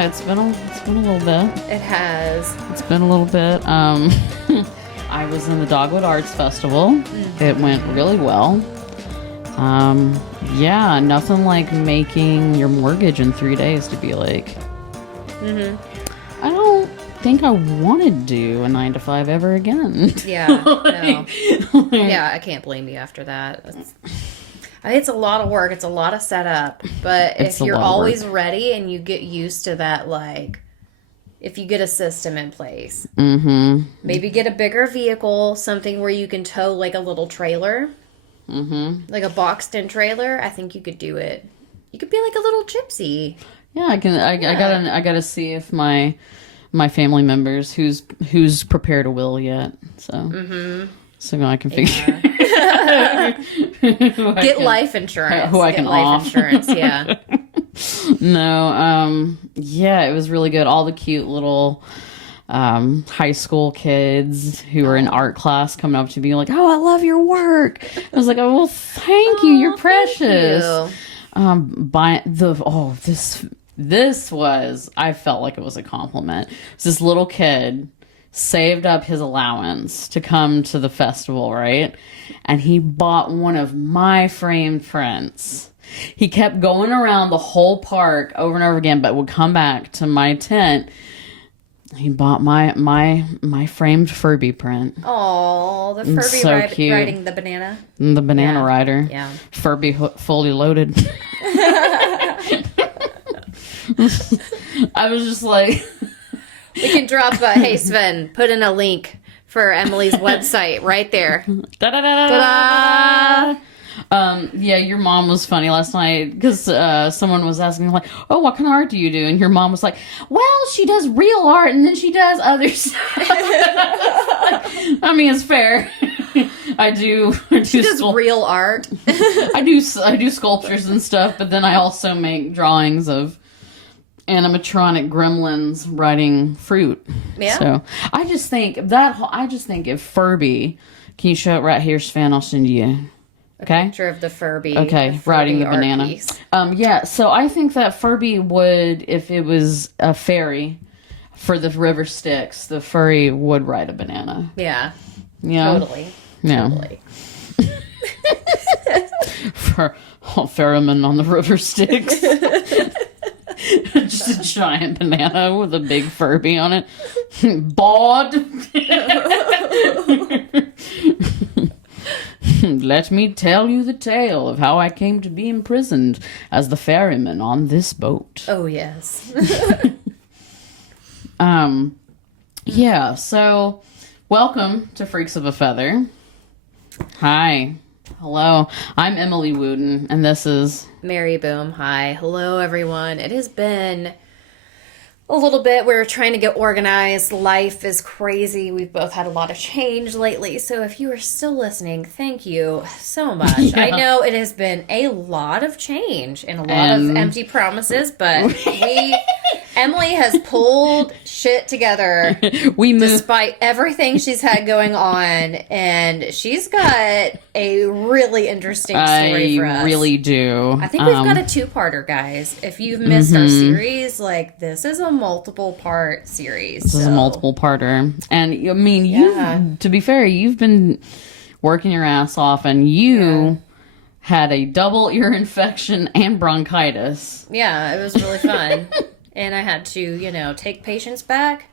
Yeah, it's been a little bit. It has. It's been a little bit. I was in the Dogwood Arts Festival. Mm-hmm. It went really well. Yeah, nothing like making your mortgage in 3 days to be like, I don't think I want to do a 9-to-5 ever again. Yeah, no. Yeah, I can't blame you after that. It's a lot of work. It's a lot of setup. But if you're always ready and you get used to that, like, if you get a system in place, maybe get a bigger vehicle, something where you can tow like a little trailer, like a boxed-in trailer. I think you could do it. You could be like a little gypsy. Yeah, I can. I gotta see if my family members who's prepared a will yet. So so I can figure. Get life insurance. Who I can life insurance. Yeah. No. Yeah, it was really good. All the cute little high school kids who were in art class coming up to me like, "Oh, I love your work." I was like, "Oh, well, thank you. You're precious." This was, I felt like it was a compliment. This little kid saved up his allowance to come to the festival, right? And he bought one of my framed prints. He kept going around the whole park over and over again, but would come back to my tent. He bought my framed Furby print. Oh, the Furby so riding the banana. The banana rider. Yeah. Furby fully loaded. I was just like... We can drop hey, Sven, put in a link for Emily's website right there. Da-da-da-da-da. Yeah, your mom was funny last night because someone was asking like, "Oh, what kind of art do you do?" And your mom was like, "Well, she does real art and then she does other stuff." I mean, it's fair. I do. She does real art. I do sculptures and stuff, but then I also make drawings of animatronic gremlins riding fruit. Yeah. So I just think if Furby, can you show it right here, Sven? I'll send you. Okay. A picture of the Furby. Okay, riding the banana. Piece. Yeah. So I think that Furby would, if it was a fairy for the river Styx, the furry would ride a banana. Yeah. Yeah. Totally. Yeah. Totally. For ferryman on the river Styx. Just a giant banana with a big Furby on it. Bod. Let me tell you the tale of how I came to be imprisoned as the ferryman on this boat. Oh, yes. Yeah, so welcome to Freaks of a Feather. Hi. Hello. I'm Emily Wooten, and this is... Mary Boom. Hi. Hello, everyone. It has been a little bit. We're trying to get organized. Life is crazy. We've both had a lot of change lately. So if you are still listening, thank you so much. Yeah. I know it has been a lot of change and a lot of empty promises, but Emily has pulled shit together despite everything she's had going on, and she's got a really interesting story for us. I really do. I think we've got a two-parter, guys. If you've missed our series, like, this is a multiple-part series. This is a multiple-parter. And, I mean, to be fair, you've been working your ass off, and you... had a double ear infection and bronchitis. Yeah, it was really fun. And I had to, take patience back,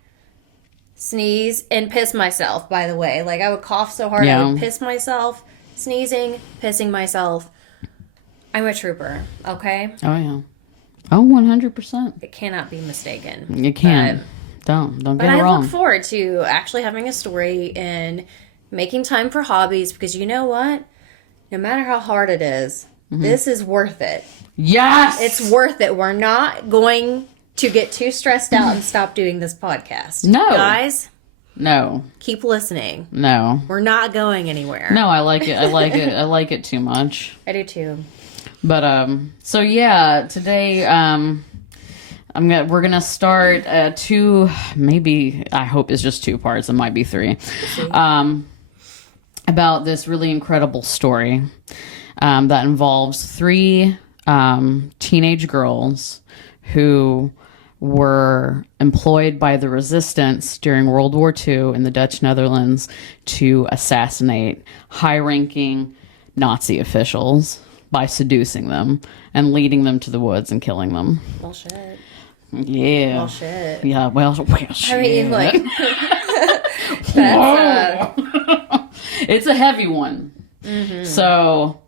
sneeze, and piss myself, by the way. Like, I would cough so hard, I would piss myself, sneezing, pissing myself. I'm a trooper, okay? Oh, yeah. Oh, 100%. It cannot be mistaken. You can't. Don't get it wrong. But I look forward to actually having a story and making time for hobbies, because you know what? No matter how hard it is, this is worth it. Yes! It's worth it. We're not going to get too stressed out and stop doing this podcast. No. Guys? No. Keep listening. No. We're not going anywhere. No, I like it. I like it. I like it too much. I do too. But, so yeah, today, we're gonna start two, maybe, I hope it's just 2 parts. It might be 3. About this really incredible story that involves 3 teenage girls who were employed by the resistance during World War II in the Dutch Netherlands to assassinate high-ranking Nazi officials by seducing them and leading them to the woods and killing them. Well, shit. Yeah. Well, shit. Yeah, well shit. I mean, like, that's, it's a heavy one. Mm-hmm. So,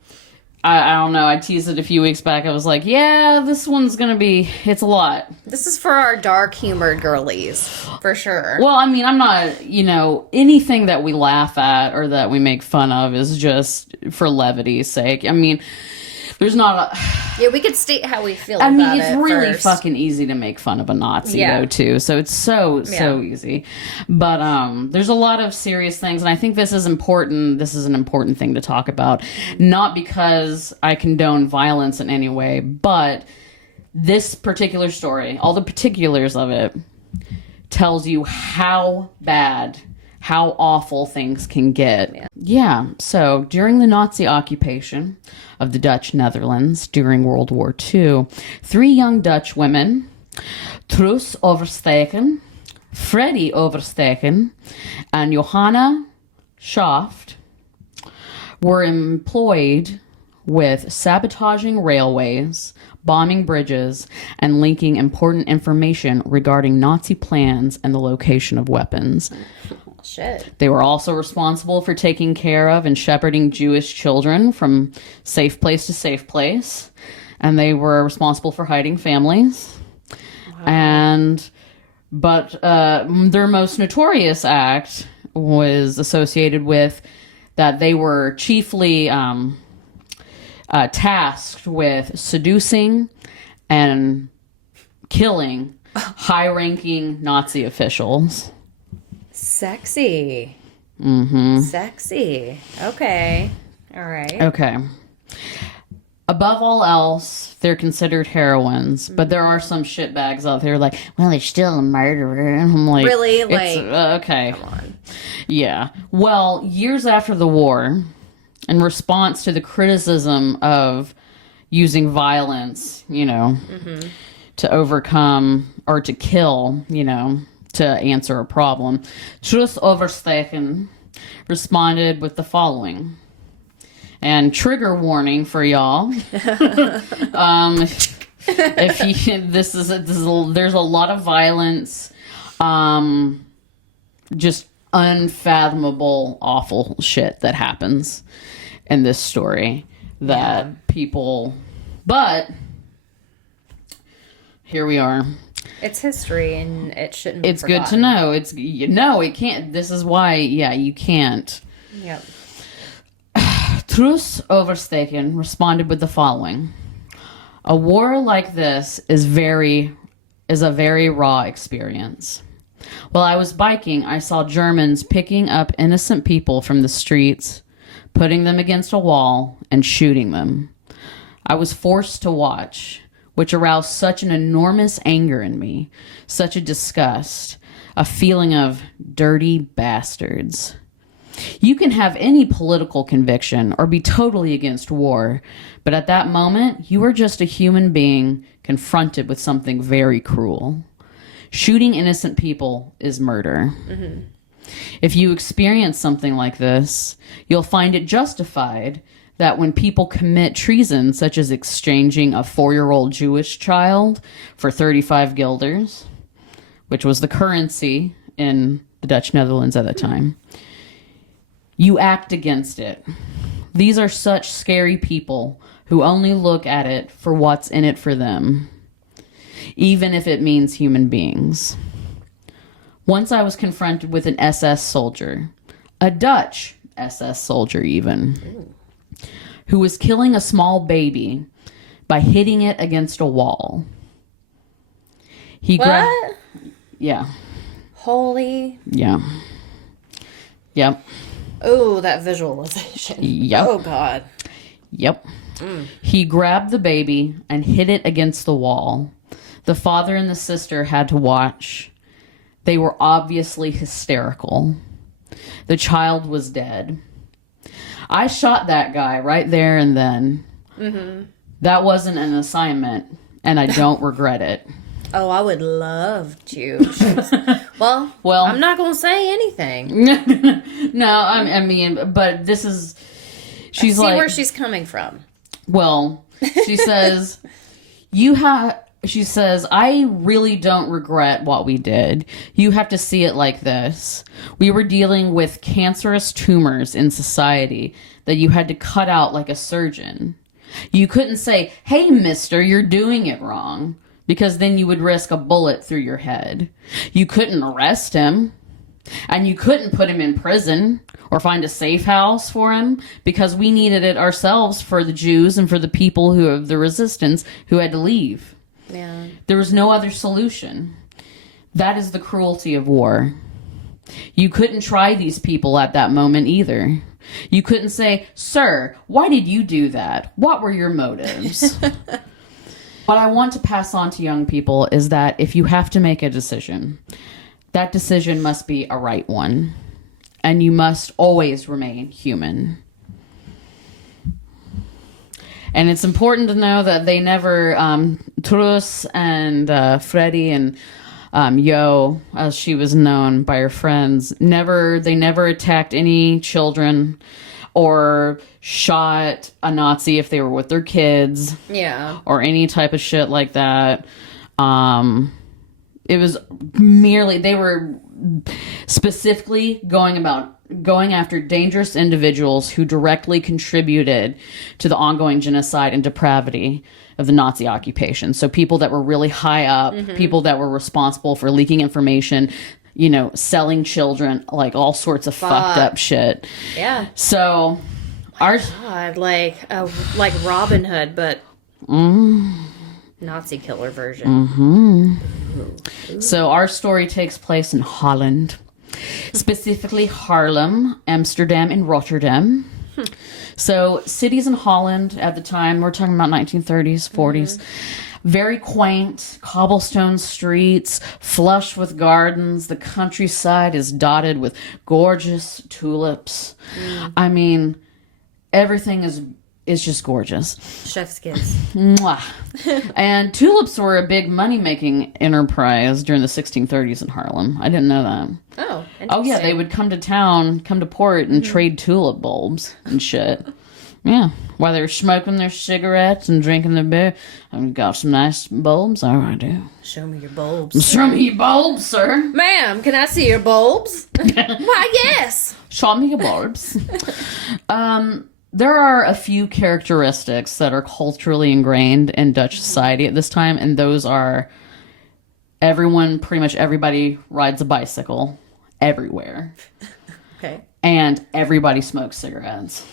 I don't know. I teased it a few weeks back. I was like, yeah, this one's going to be, it's a lot. This is for our dark humored girlies, for sure. Well, I mean, I'm not, anything that we laugh at or that we make fun of is just for levity's sake. I mean, there's not a... Yeah, we could state how we feel about it. I mean, it's really first. Fucking easy to make fun of a Nazi, though, too. So it's so easy. But there's a lot of serious things, and I think this is important. This is an important thing to talk about. Not because I condone violence in any way, but this particular story, all the particulars of it, tells you how bad, how awful things can get. Yeah, so during the Nazi occupation of the Dutch Netherlands during World War II, 3 young Dutch women, Truus Oversteegen, Freddie Oversteegen, and Hannie Schaft, were employed with sabotaging railways, bombing bridges, and linking important information regarding Nazi plans and the location of weapons. Shit. They were also responsible for taking care of and shepherding Jewish children from safe place to safe place. And they were responsible for hiding families. Wow. But their most notorious act was associated with that they were chiefly tasked with seducing and killing high-ranking Nazi officials. Sexy. Mm-hmm. Sexy. Okay. All right. Okay. Above all else, they're considered heroines, but there are some shitbags out there like, well, they're still a murderer. And I'm like, really? Like, okay. Come on. Yeah. Well, years after the war, in response to the criticism of using violence, to overcome or to kill, to answer a problem, Truus Oversteegen responded with the following. And trigger warning for y'all. There's a lot of violence, just unfathomable, awful shit that happens in this story that people. But here we are. It's history, and it shouldn't be It's forgotten. good to know. It can't. This is why, you can't. Yep. Truus Oversteegen responded with the following. A war like this is a very raw experience. While I was biking, I saw Germans picking up innocent people from the streets, putting them against a wall, and shooting them. I was forced to watch, which aroused such an enormous anger in me, such a disgust, a feeling of dirty bastards. You can have any political conviction or be totally against war, but at that moment, you are just a human being confronted with something very cruel. Shooting innocent people is murder. Mm-hmm. If you experience something like this, you'll find it justified that when people commit treason, such as exchanging a 4-year-old Jewish child for 35 guilders, which was the currency in the Dutch Netherlands at the time, you act against it. These are such scary people who only look at it for what's in it for them, even if it means human beings. Once I was confronted with an SS soldier, a Dutch SS soldier even, who was killing a small baby by hitting it against a wall. What? Yeah. Holy. Yeah. Yep. Oh, that visualization. Yep. Oh, God. Yep. He grabbed the baby and hit it against the wall. The father and the sister had to watch. They were obviously hysterical. The child was dead. I shot that guy right there and then. Mm-hmm. That wasn't an assignment, and I don't regret it. Oh, I would love to. Well, I'm not going to say anything. No, I mean, but this is... She's I see where she's coming from. Well, she says, she says, I really don't regret what we did. You have to see it like this. We were dealing with cancerous tumors in society that you had to cut out like a surgeon. You couldn't say, hey, mister, you're doing it wrong, because then you would risk a bullet through your head. You couldn't arrest him, and you couldn't put him in prison or find a safe house for him, because we needed it ourselves for the Jews and for the people who of the resistance who had to leave. Yeah. There was no other solution. That is the cruelty of war. You couldn't try these people at that moment either. You couldn't say, sir, why did you do that? What were your motives? What I want to pass on to young people is that if you have to make a decision, that decision must be a right one. And you must always remain human. And it's important to know that they never, Truus and Freddie and Yo, as she was known by her friends, they never attacked any children or shot a Nazi if they were with their kids. Yeah. Or any type of shit like that. It was merely, they were specifically going after dangerous individuals who directly contributed to the ongoing genocide and depravity of the Nazi occupation. So people that were really high up, people that were responsible for leaking information, selling children, like all sorts of fucked up shit. Yeah. So God, like Robin Hood, but Nazi killer version. Mm-hmm. So our story takes place in Holland, specifically Haarlem, Amsterdam, and Rotterdam. So cities in Holland at the time, we're talking about 1930s, 40s, very quaint, cobblestone streets, flush with gardens. The countryside is dotted with gorgeous tulips. I mean, everything is just gorgeous. Chef's kiss. Mwah. And tulips were a big money-making enterprise during the 1630s in Haarlem. I didn't know that. Oh, oh yeah, they would come to port and trade tulip bulbs and shit. Yeah, while they were smoking their cigarettes and drinking their beer. I've got some nice bulbs. All right, I do. Show me your bulbs. Show me your bulbs, sir. Ma'am, can I see your bulbs? Why, yes. Show me your bulbs. There are a few characteristics that are culturally ingrained in Dutch society at this time, and those are pretty much everybody rides a bicycle everywhere. Okay. And everybody smokes cigarettes.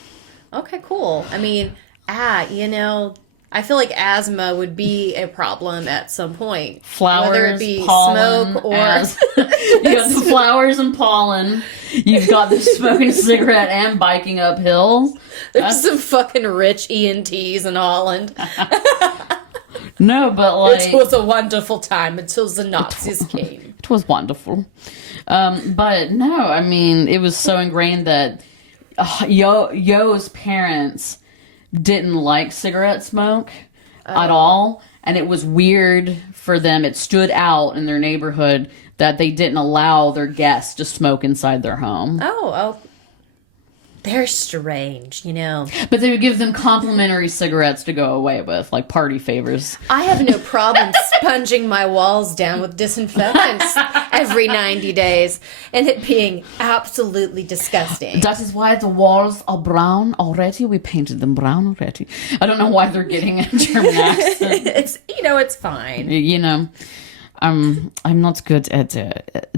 Okay, cool. I mean, I feel like asthma would be a problem at some point. Flowers, whether it be pollen, smoke or... you got the flowers and pollen. You've got the smoking cigarette and biking up hills. There's some fucking rich ENTs in Holland. No, but like... It was a wonderful time until the Nazis came. It was wonderful. But no, I mean, it was so ingrained that Yo's parents didn't like cigarette smoke at all. And it was weird for them. It stood out in their neighborhood that they didn't allow their guests to smoke inside their home. Oh. They're strange, But they would give them complimentary cigarettes to go away with, like party favors. I have no problem sponging my walls down with disinfectants every 90 days and it being absolutely disgusting. That is why the walls are brown already. We painted them brown already. I don't know why they're getting a German accent. It's fine. I'm not good at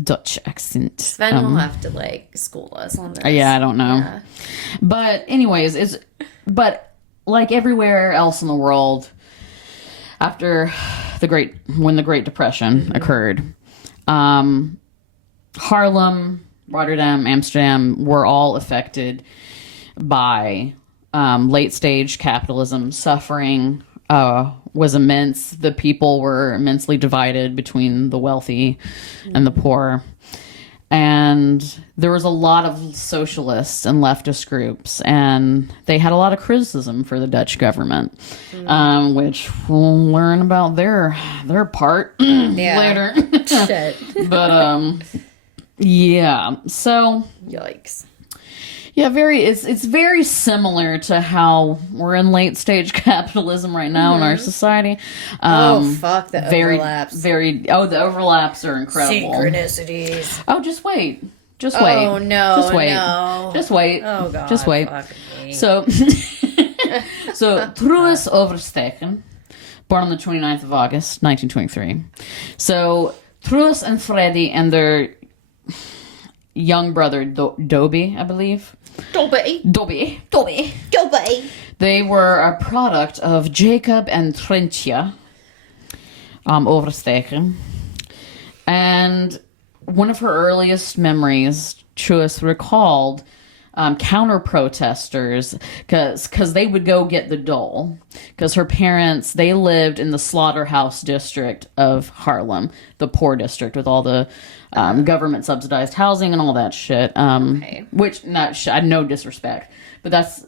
Dutch accent. Sven will have to school us on this. Yeah, I don't know. Yeah. But anyways, but like everywhere else in the world, after when the Great Depression occurred, Haarlem, Rotterdam, Amsterdam were all affected by late stage capitalism. Suffering was immense. The people were immensely divided between the wealthy and the poor. And there was a lot of socialists and leftist groups, and they had a lot of criticism for the Dutch government, which we'll learn about their part later. Shit. But yeah. So yikes. Yeah, it's very similar to how we're in late stage capitalism right now in our society. Fuck the overlaps. The overlaps are incredible. Synchronicities. Oh, just wait. Just wait. Oh no. Just wait. No. Just wait. Oh god. Just wait. So Truus Oversteegen, born on the 29th of August, 1923. So Truus and Freddie and their young brother Dobie, I believe. Dobie. They were a product of Jacob and Trintje Oversteegen. And one of her earliest memories, Truus recalled counter-protesters because they would go get the dole. Because her parents, they lived in the slaughterhouse district of Haarlem, the poor district with all the government-subsidized housing and all that shit. Which, no disrespect, but that's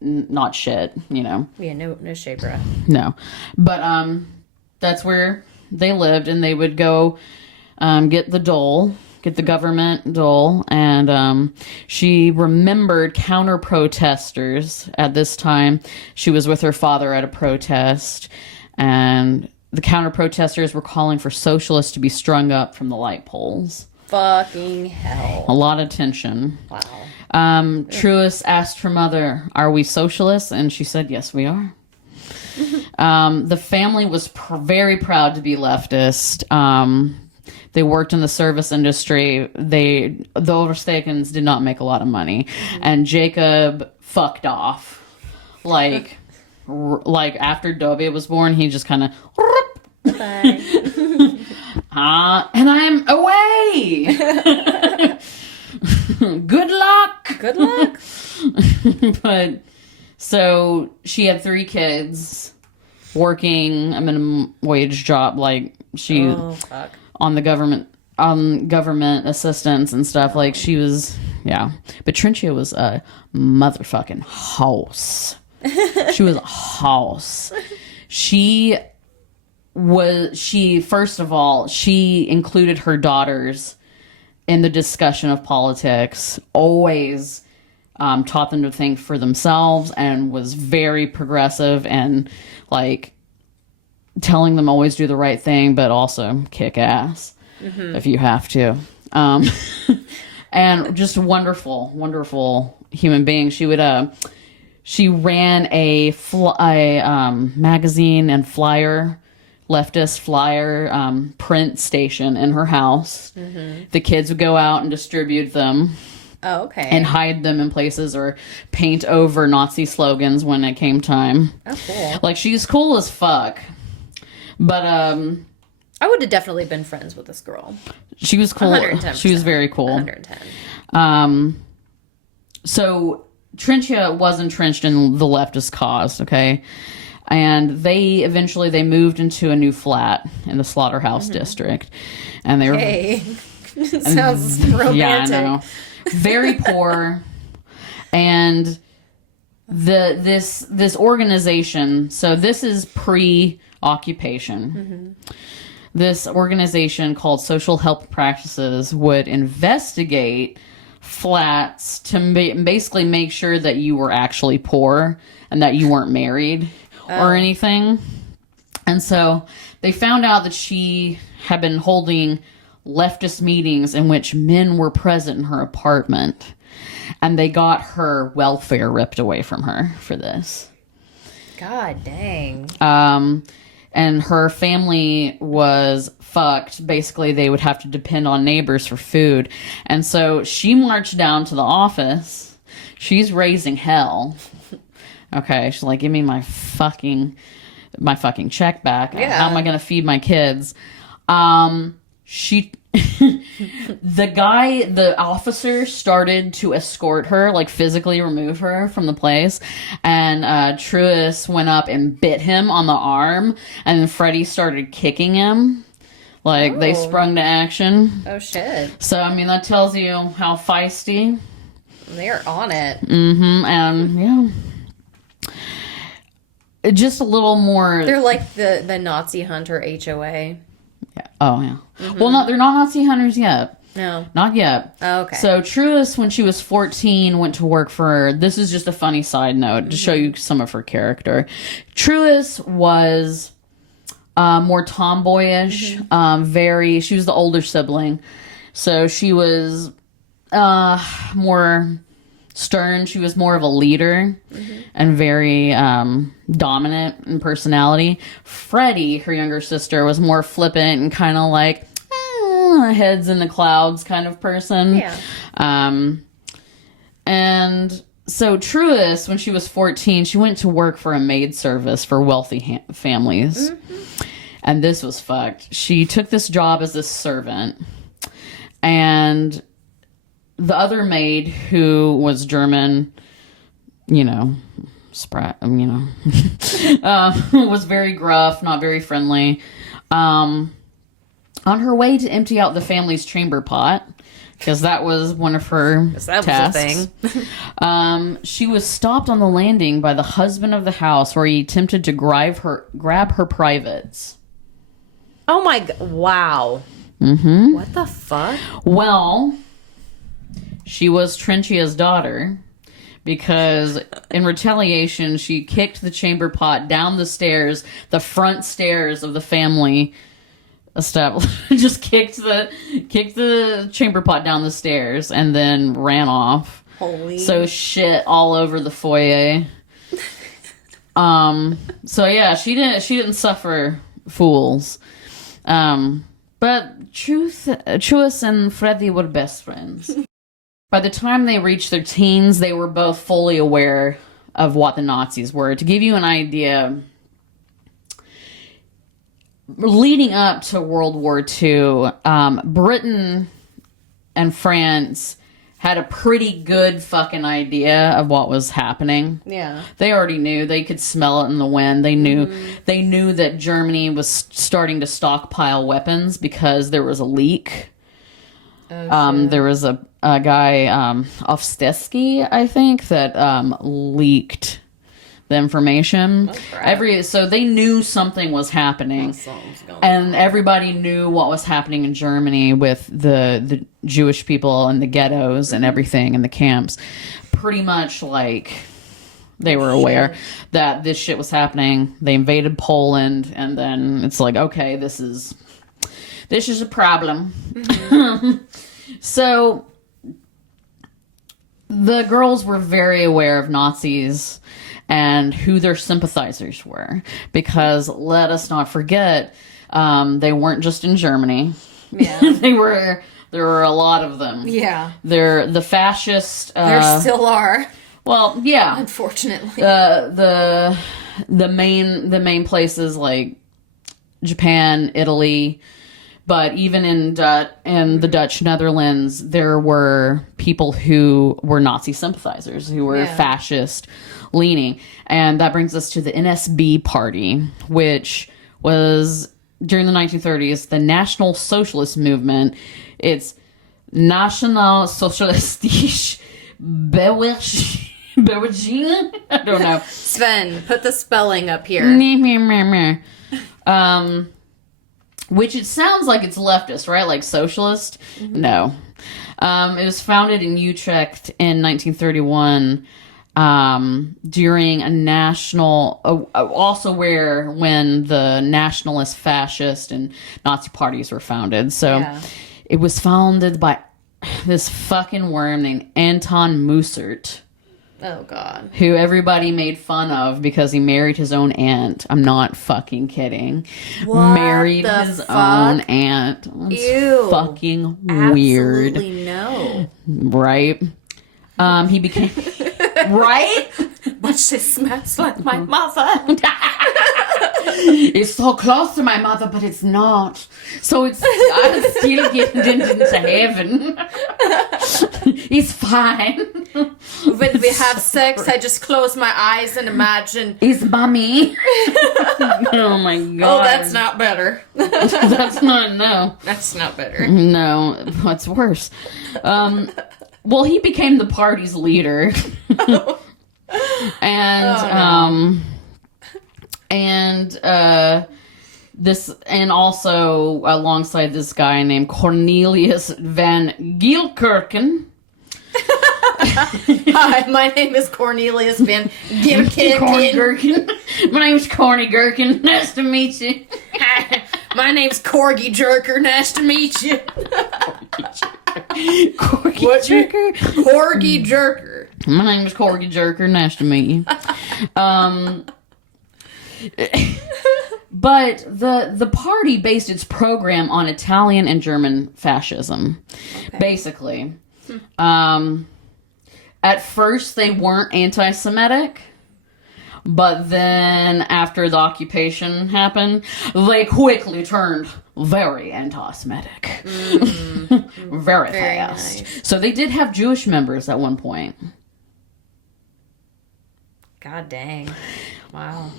not shit, you know. Yeah, no shade, bruh. No. But that's where they lived, and they would go get the dole. Get the government dole, and she remembered counter-protesters at this time. She was with her father at a protest, and the counter-protesters were calling for socialists to be strung up from the light poles. Fucking hell. A lot of tension. Wow. Truus asked her mother, "Are we socialists?" And she said, "Yes, we are." The family was very proud to be leftist. They worked in the service industry. The Overstegens did not make a lot of money. And Jacob fucked off. Like after Dobie was born, he just kind of... Bye. And I'm away! Good luck! Good luck! But, so, she had 3 kids working a minimum wage job. Like, she... Oh, fuck. On the government assistance and stuff. Like, she was, yeah. But Trintje was a motherfucking house. She was a house. First of all, she included her daughters in the discussion of politics, always taught them to think for themselves, and was very progressive and, like, telling them always do the right thing, but also kick ass if you have to. And just a wonderful, wonderful human being. She would, she ran a magazine and leftist flyer print station in her house. The kids would go out and distribute them. Oh, okay. And hide them in places or paint over Nazi slogans when it came time. Oh, cool. Like, she's cool as fuck. But, I would have definitely been friends with this girl. She was cool. 110%. She was very cool. 110. So, Trintje was entrenched in the leftist cause, okay? And they moved into a new flat in the slaughterhouse district. And they were... Hey. Sounds romantic. Yeah, I know. Very poor. And this organization, so this is pre-occupation. This organization called Social Help Practices would investigate flats to basically make sure that you were actually poor and that you weren't married or anything. And so they found out that she had been holding leftist meetings in which men were present in her apartment, and they got her welfare ripped away from her for this. God dang. And her family was fucked. Basically, they would have to depend on neighbors for food. And so she marched down to the office. She's raising hell. Okay, she's like, give me my fucking check back. Yeah. How am I going to feed my kids? The officer started to escort her, like physically remove her from the place, and Truus went up and bit him on the arm, and then Freddie started kicking him, Like, they sprung to action. Oh, shit. So, I mean, that tells you how feisty. They're on it. Mm-hmm. And, yeah. Just a little more... They're like the Nazi hunter HOA. Yeah. Oh, yeah. Mm-hmm. Well, they're not Nazi hunters yet. No. Not yet. Oh, okay. So Truus, when she was 14, went to work for... This is just a funny side note to show you some of her character. Truus was more tomboyish. She was the older sibling. So she was more stern. She was more of a leader and very dominant in personality. Freddie, her younger sister, was more flippant and kind of like... heads in the clouds kind of person. Yeah. And so Truus, when she was 14, she went to work for a maid service for wealthy families. And this was fucked. She took this job as a servant. And the other maid, who was German, was very gruff, not very friendly. On her way to empty out the family's chamber pot, because that was one of her tasks, she was stopped on the landing by the husband of the house, where he attempted to grab her privates. Oh my god! Wow. Mm-hmm. What the fuck? Well, she was Trenchia's daughter, because in retaliation, she kicked the chamber pot down the stairs, the front stairs of the family. Just kicked the chamber pot down the stairs and then ran off. Holy. So shit all over the foyer. So yeah, she didn't suffer fools. But Truus and Freddie were best friends. By the time they reached their teens, they were both fully aware of what the Nazis were. To give you an idea, leading up to World War II, Britain and France had a pretty good fucking idea of what was happening. Yeah. They already knew. They could smell it in the wind. They knew that Germany was starting to stockpile weapons because there was a leak. There was a guy, Oversteegen, I think, that leaked the information. So they knew something was happening, and everybody knew what was happening in Germany with the Jewish people and the ghettos and everything in the camps. Pretty much like they were aware that this shit was happening. They invaded Poland, and then it's like, okay, this is a problem. So the girls were very aware of Nazis and who their sympathizers were, because let us not forget, they weren't just in Germany. Yeah. There were a lot of them. Yeah. They're the fascist. There still are. Well, yeah. Unfortunately. The main places like Japan, Italy, but even in the Dutch Netherlands, there were people who were Nazi sympathizers, who were fascist leaning. And that brings us to the NSB party, which was during the 1930s, the National Socialist Movement. It's National Socialistische Beweging. I don't know. Sven, put the spelling up here. Which it sounds like it's leftist, right? Like socialist? Mm-hmm. No. It was founded in Utrecht in 1931 during a national... also when the nationalist, fascist, and Nazi parties were founded. So it was founded by this fucking worm named Anton Mussert. Oh, God. Who everybody made fun of because he married his own aunt. I'm not fucking kidding. What married his own aunt. Ew. Fucking weird. Absolutely no. Right? He became... Right? But she smells like my mother. It's so close to my mother, but it's not. So I'm still getting into heaven. It's fine. When we have sex, I just close my eyes and imagine. It's mommy. Oh my god. Oh, that's not better. That's not, no. That's not better. No, what's worse? Well, he became the party's leader. And also alongside this guy named Cornelius van Gielkerken. Hi, my name is Cornelius van Gielkerken. My name's Corny Gherkin. Nice to meet you. My name's Corgi Jerker. Nice to meet you. Corgi Jerker? Corgi Jerker. My name's Corgi Jerker. Nice to meet you. But the party based its program on Italian and German fascism, basically. At first, they weren't anti-Semitic, but then after the occupation happened, they quickly turned very anti-Semitic. Very fast. Nice. So they did have Jewish members at one point. God dang. Wow.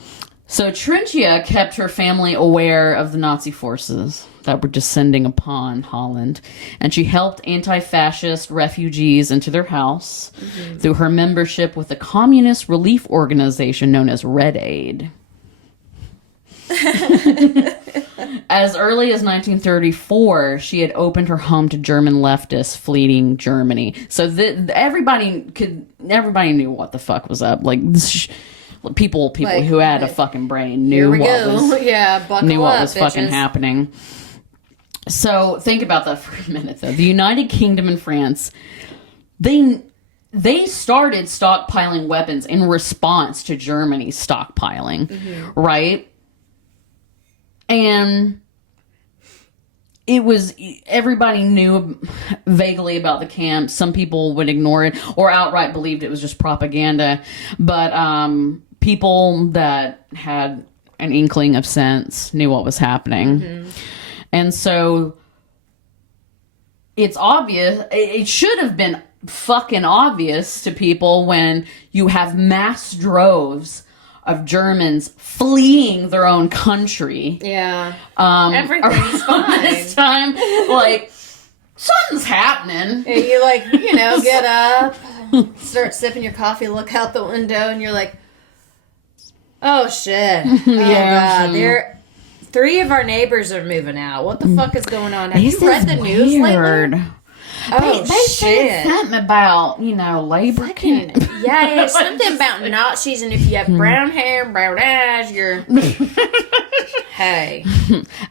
So Trincia kept her family aware of the Nazi forces that were descending upon Holland, and she helped anti-fascist refugees into their house through her membership with a communist relief organization known as Red Aid. As early as 1934, she had opened her home to German leftists fleeing Germany. So everybody knew what the fuck was up. Like people like, who had a fucking brain knew what was fucking happening. So think about that for a minute, though. The United Kingdom and France, they started stockpiling weapons in response to Germany's stockpiling, right? And it was, everybody knew vaguely about the camp. Some people would ignore it or outright believed it was just propaganda. But people that had an inkling of sense knew what was happening. And so it's obvious, it should have been fucking obvious to people when you have mass droves of Germans fleeing their own country. Yeah. Everything's fine. This time, like, something's happening. And you get up, start sipping your coffee, look out the window, and you're like, oh shit. Oh god. 3 of our neighbors are moving out. What the fuck is going on? Have you read the news lately? Oh, they said something about, labor camp. Yeah, something about Nazis, and if you have brown hair and brown eyes, you're... Hey.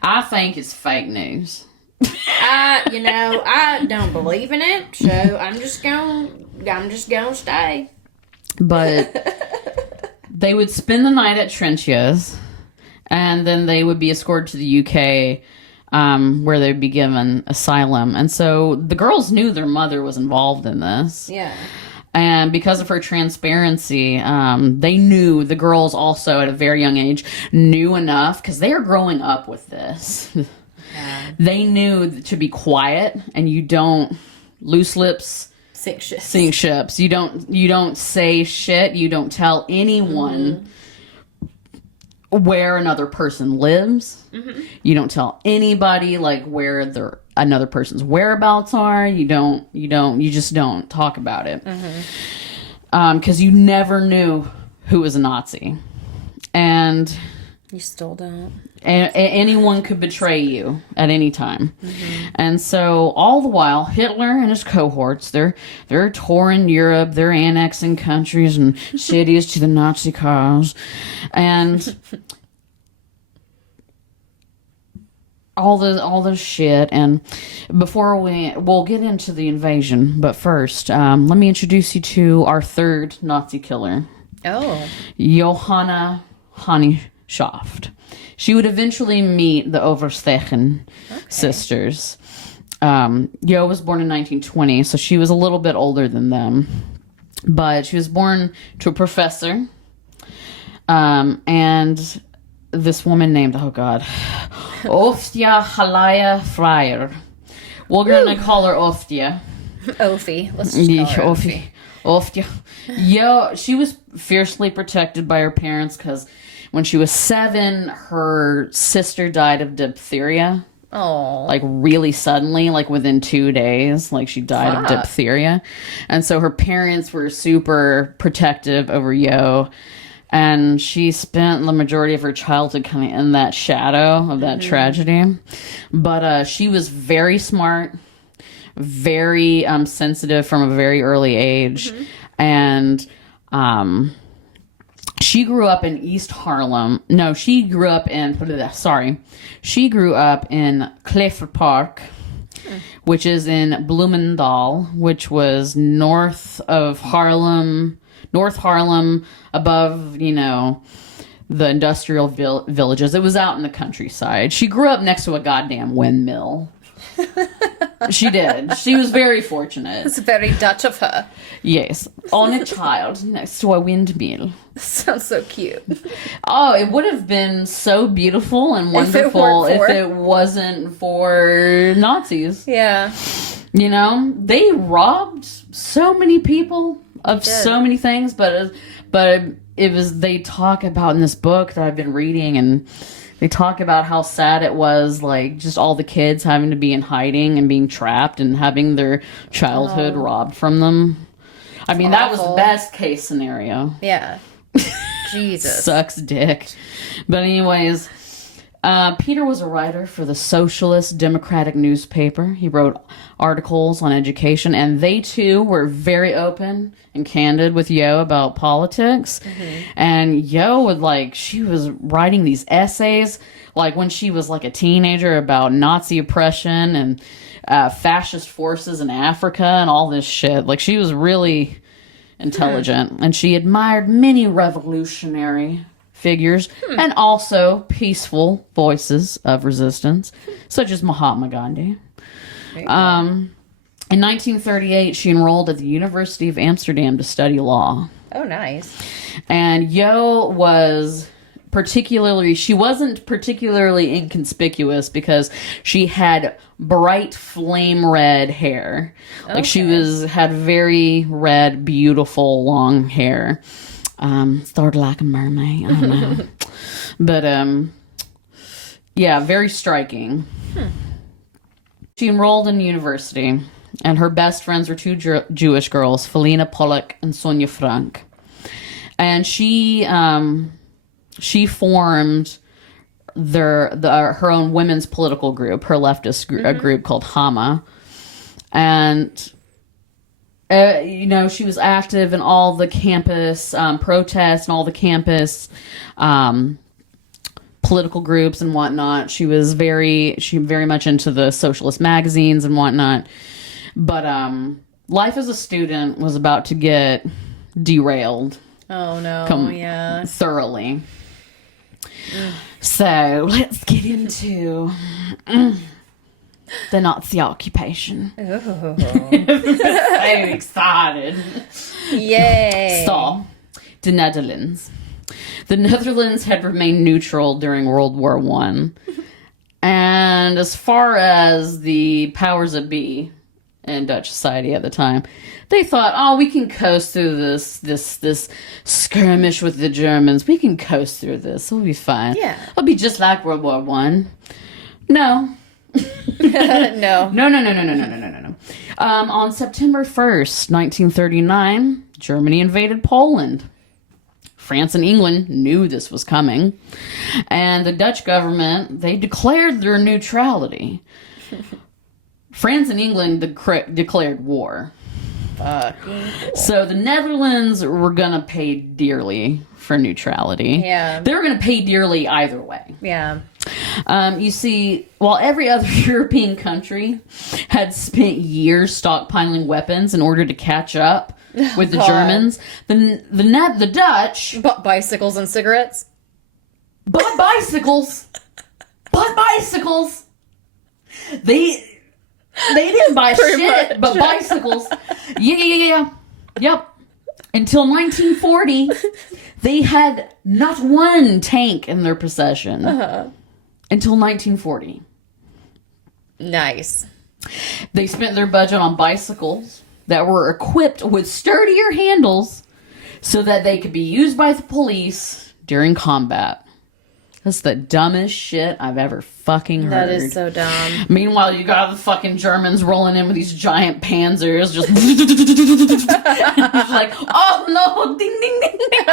I think it's fake news. I don't believe in it, so I'm just gonna stay. But they would spend the night at Trincia's, and then they would be escorted to the UK, where they'd be given asylum. And so the girls knew their mother was involved in this. Yeah. And because of her transparency, they knew, the girls also at a very young age knew enough, because they are growing up with this. Yeah. They knew to be quiet, and you don't, loose lips sink ships. You don't say shit. You don't tell anyone where another person lives. You don't tell anybody where another person's whereabouts are. You just don't talk about it. Because you never knew who was a Nazi. And you still don't. Anyone could betray you at any time. And so all the while, Hitler and his cohorts, they're touring Europe, they're annexing countries and cities to the Nazi cause. And all this shit. And before we'll get into the invasion, but first, let me introduce you to our third Nazi killer. Oh. Johanna Hannie Schaft. She would eventually meet the Oversteegen sisters. Jo was born in 1920, so she was a little bit older than them. But she was born to a professor. And this woman named, Oftia Halaya Fryer. We're going to call her Oftia. Ophie. Let's just call her Oftia. Yo, she was fiercely protected by her parents because when she was 7, her sister died of diphtheria. Oh. Like really suddenly, like within 2 days, like she died of diphtheria. And so her parents were super protective over Yo. And she spent the majority of her childhood kind of in that shadow of that tragedy. But she was very smart, very sensitive from a very early age. And she grew up in East Harlem. No, she grew up in, she grew up in Clifford Park, which is in Bloemendaal, which was north Harlem, above, the industrial villages. It was out in the countryside. She grew up next to a goddamn windmill. She did. She was very fortunate. It's very Dutch of her. Yes. Only child next to a windmill. Sounds so cute. Oh, it would have been so beautiful and wonderful if it wasn't for Nazis. Yeah. They robbed so many people of so many things, but it was, they talk about in this book that I've been reading, and they talk about how sad it was, like, just all the kids having to be in hiding and being trapped and having their childhood robbed from them. I mean, that was the best case scenario. Yeah. Jesus. Sucks dick. But anyways, Peter was a writer for the Socialist Democratic newspaper. He wrote articles on education, and they too were very open and candid with Yo about politics. And Yo would, she was writing these essays, like when she was like a teenager, about Nazi oppression and fascist forces in Africa and all this shit. Like, she was really intelligent, and she admired many revolutionary figures and also peaceful voices of resistance, such as Mahatma Gandhi. In 1938, she enrolled at the University of Amsterdam to study law. Oh, nice. And Yo was she wasn't particularly inconspicuous because she had bright flame red hair. Okay. Like, she had very red, beautiful, long hair. Sort of like a mermaid. I don't know. But, yeah, very striking. She enrolled in university, and her best friends were 2 Jewish girls, Felina Pollock and Sonia Frank. And she formed her own women's political group, her leftist group called Hama. And she was active in all the campus protests and all the campus political groups and whatnot. She was very much into the socialist magazines and whatnot. But life as a student was about to get derailed. Oh no! Thoroughly. So let's get into the Nazi occupation. Oh. I'm excited. Yay. So, the Netherlands. The Netherlands had remained neutral during World War I. And as far as the powers that be in Dutch society at the time, they thought, we can coast through this skirmish with the Germans. We can coast through this. We'll be fine. Yeah. It'll be just like World War I. No. No. No. On September 1st, 1939, Germany invaded Poland. France and England knew this was coming. And the Dutch government, they declared their neutrality. France and England declared war. Cool. So the Netherlands were going to pay dearly for neutrality. Yeah. They were going to pay dearly either way. Yeah. You see, while every other European country had spent years stockpiling weapons in order to catch up with the Germans, the Dutch bought bicycles and cigarettes. Bought bicycles. They didn't buy shit, but bicycles. Yeah. Yep. Until 1940, they had not one tank in their possession. Until 1940. Nice. They spent their budget on bicycles that were equipped with sturdier handles so that they could be used by the police during combat. That's the dumbest shit I've ever fucking heard. That is so dumb. Meanwhile, you got the fucking Germans rolling in with these giant panzers, just it's like, oh no, ding ding ding ding.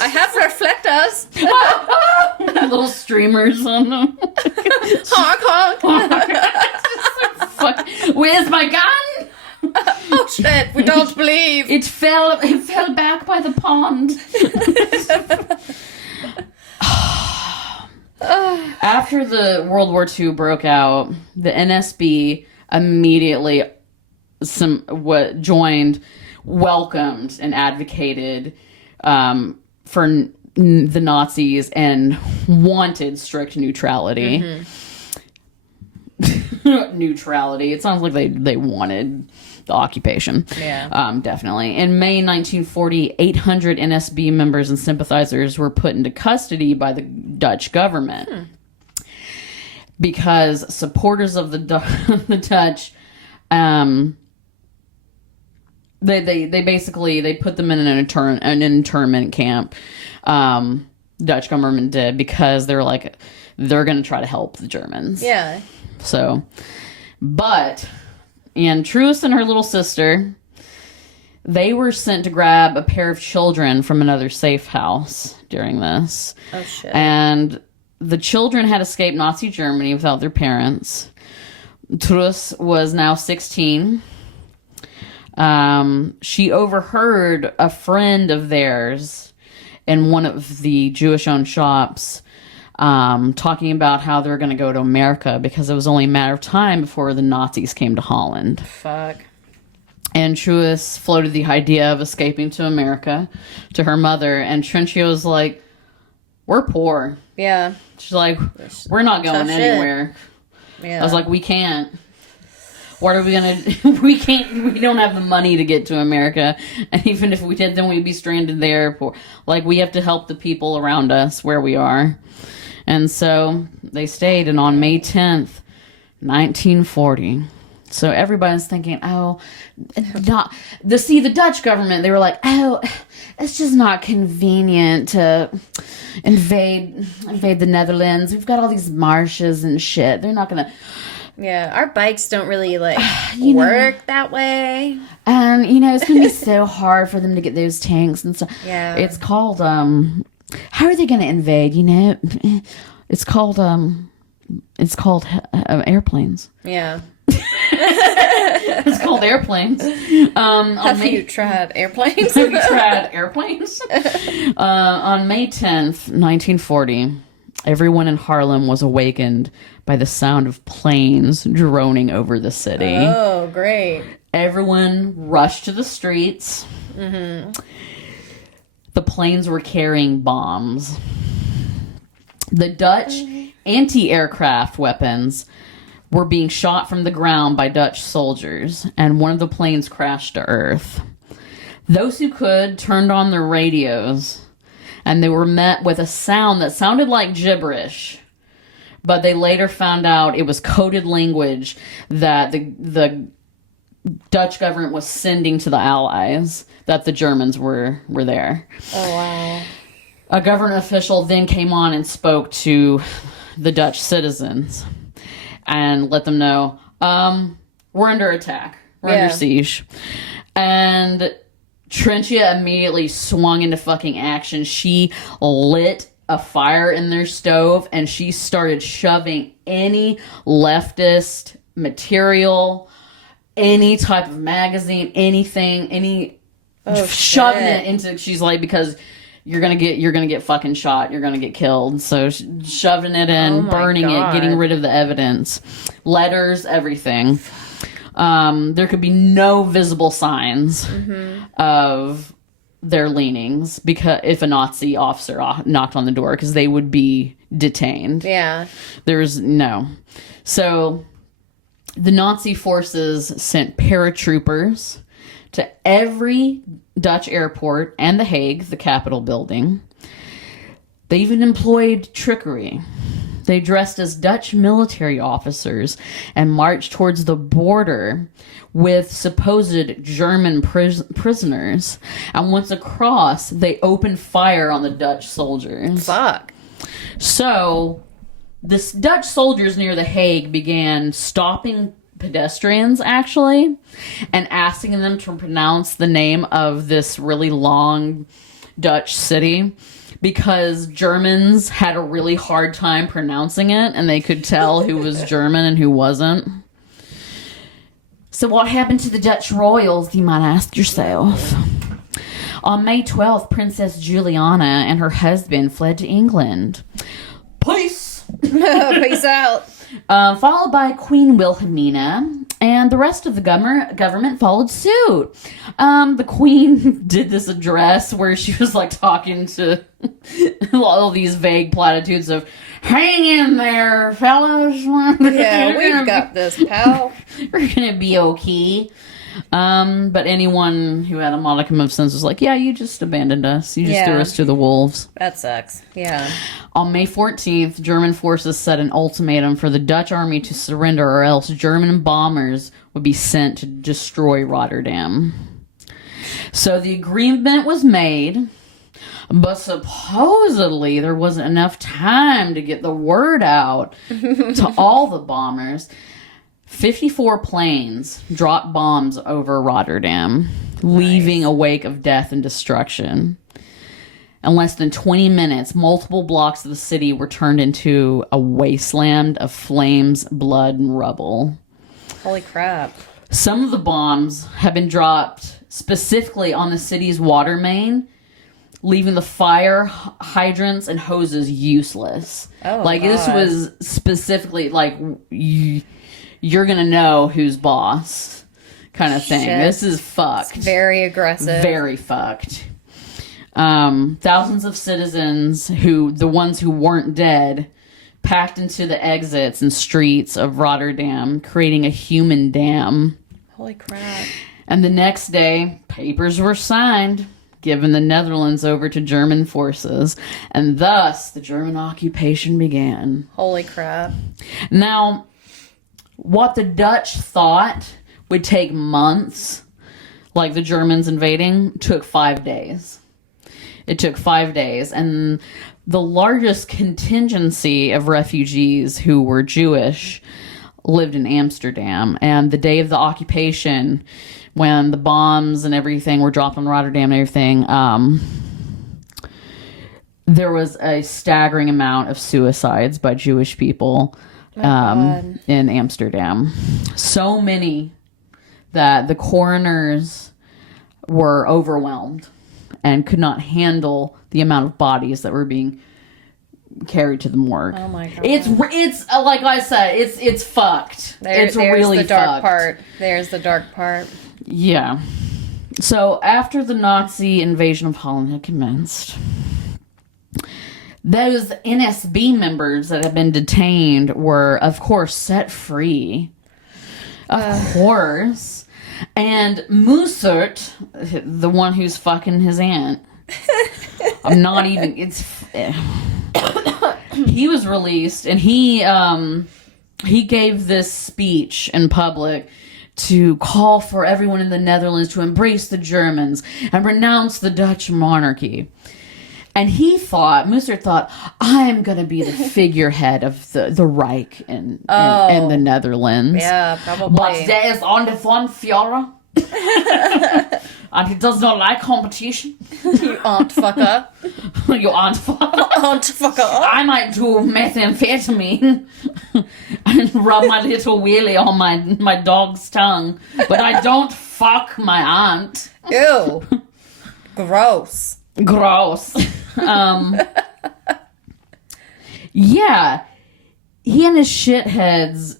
I have reflectors. Little streamers on them. Honk honk. Fuck. Where's my gun? Oh shit! We don't believe. It fell back by the pond. After the World War II broke out, the NSB immediately joined, welcomed, and advocated for the Nazis and wanted strict neutrality. Neutrality. It sounds like they wanted the occupation. Yeah. Definitely. In May 1940, 800 NSB members and sympathizers were put into custody by the Dutch government. Because supporters of the Dutch, they basically put them in an internment camp. Dutch government did, because they were like, they're going to try to help the Germans. Yeah. So, but, and Truus and her little sister, they were sent to grab a pair of children from another safe house during this. Oh, shit. And the children had escaped Nazi Germany without their parents. Truus was now 16. She overheard a friend of theirs in one of the Jewish-owned shops talking about how they're going to go to America because it was only a matter of time before the Nazis came to Holland. Fuck. And Truus floated the idea of escaping to America to her mother, and Trincia was like, we're poor. Yeah. She's like, we're not going Tough anywhere. Yeah. I was like, we can't. What are we going to do? We don't have the money to get to America. And even if we did, then we'd be stranded there. Like, we have to help the people around us where we are. And so they stayed. And on May 10th, 1940. So everybody's thinking, the Dutch government, they were like, it's just not convenient to invade the Netherlands. We've got all these marshes and shit. They're not going to... Yeah, our bikes don't really, work that way. And, it's going to be so hard for them to get those tanks and stuff. Yeah. It's called, how are they going to invade, It's called airplanes. Yeah. It's called airplanes. Have you tried airplanes? Have you tried airplanes? On May 10th, 1940, everyone in Harlem was awakened by the sound of planes droning over the city. Oh, great. Everyone rushed to the streets. Mm-hmm. The planes were carrying bombs. The Dutch anti-aircraft weapons were being shot from the ground by Dutch soldiers, and one of the planes crashed to earth. Those who could turned on their radios, and they were met with a sound that sounded like gibberish, but they later found out it was coded language that the Dutch government was sending to the Allies, that the Germans were there. Oh, wow. A government official then came on and spoke to the Dutch citizens and let them know, we're under attack. We're under siege. And Trincia immediately swung into fucking action. She lit a fire in their stove, and she started shoving any leftist material, any type of magazine, anything, shoving it into, she's like, because you're gonna get fucking shot, you're gonna get killed. So shoving it in, burning it, getting rid of the evidence, letters, everything. There could be no visible signs of their leanings, because if a Nazi officer knocked on the door, because they would be detained. Yeah. There was no. So the Nazi forces sent paratroopers to every Dutch airport and The Hague, the Capitol building. They even employed trickery. They dressed as Dutch military officers and marched towards the border with supposed German prisoners. And once across, they opened fire on the Dutch soldiers. Fuck. So, the Dutch soldiers near The Hague began stopping pedestrians, actually, and asking them to pronounce the name of this really long Dutch city, because Germans had a really hard time pronouncing it, and they could tell who was German and who wasn't. So what happened to the Dutch royals, you might ask yourself? On May 12th, Princess Juliana and her husband fled to England. Peace! Peace out. Followed by Queen Wilhelmina, and the rest of the government followed suit. The Queen did this address where she was like talking to all these vague platitudes of, hang in there, fellas. Yeah, we've got this, pal. We're gonna be okay. But anyone who had a modicum of sense was like, yeah, you just abandoned us. You just threw us to the wolves. That sucks. Yeah. On May 14th, German forces set an ultimatum for the Dutch army to surrender, or else German bombers would be sent to destroy Rotterdam. So the agreement was made, but supposedly there wasn't enough time to get the word out to all the bombers. 54 planes dropped bombs over Rotterdam, leaving a wake of death and destruction. In less than 20 minutes, multiple blocks of the city were turned into a wasteland of flames, blood, and rubble. Holy crap. Some of the bombs have been dropped specifically on the city's water main, leaving the fire hydrants and hoses useless. Oh, like, God. This was specifically, like, you're gonna know who's boss kind of thing. Shit. This is fucked. It's very aggressive. Very fucked. Thousands of citizens, the ones who weren't dead, packed into the exits and streets of Rotterdam, creating a human dam. Holy crap. And the next day, papers were signed, giving the Netherlands over to German forces, and thus the German occupation began. Holy crap. Now, what the Dutch thought would take months, like the Germans invading, took 5 days. It took 5 days, and the largest contingency of refugees who were Jewish lived in Amsterdam. And the day of the occupation, when the bombs and everything were dropped on Rotterdam and everything, there was a staggering amount of suicides by Jewish people in Amsterdam. So many that the coroners were overwhelmed and could not handle the amount of bodies that were being carried to the morgue. Oh my God. It's like I said, it's fucked. It's really the dark fucked. part. There's the dark part. Yeah. So after the Nazi invasion of Holland had commenced, those NSB members that had been detained were, of course, set free. Of course. And Mussert, the one who's fucking his aunt, I'm not even, he was released, and he gave this speech in public to call for everyone in the Netherlands to embrace the Germans and renounce the Dutch monarchy. And Mussert thought, I'm going to be the figurehead of the Reich in the Netherlands. Yeah, probably. But there is only one Führer. And he does not like competition. You aunt fucker. You aunt fucker. Aunt fucker. I might do methamphetamine and rub my little wheelie on my dog's tongue, but I don't fuck my aunt. Ew. Gross. Gross. Yeah. He and his shitheads,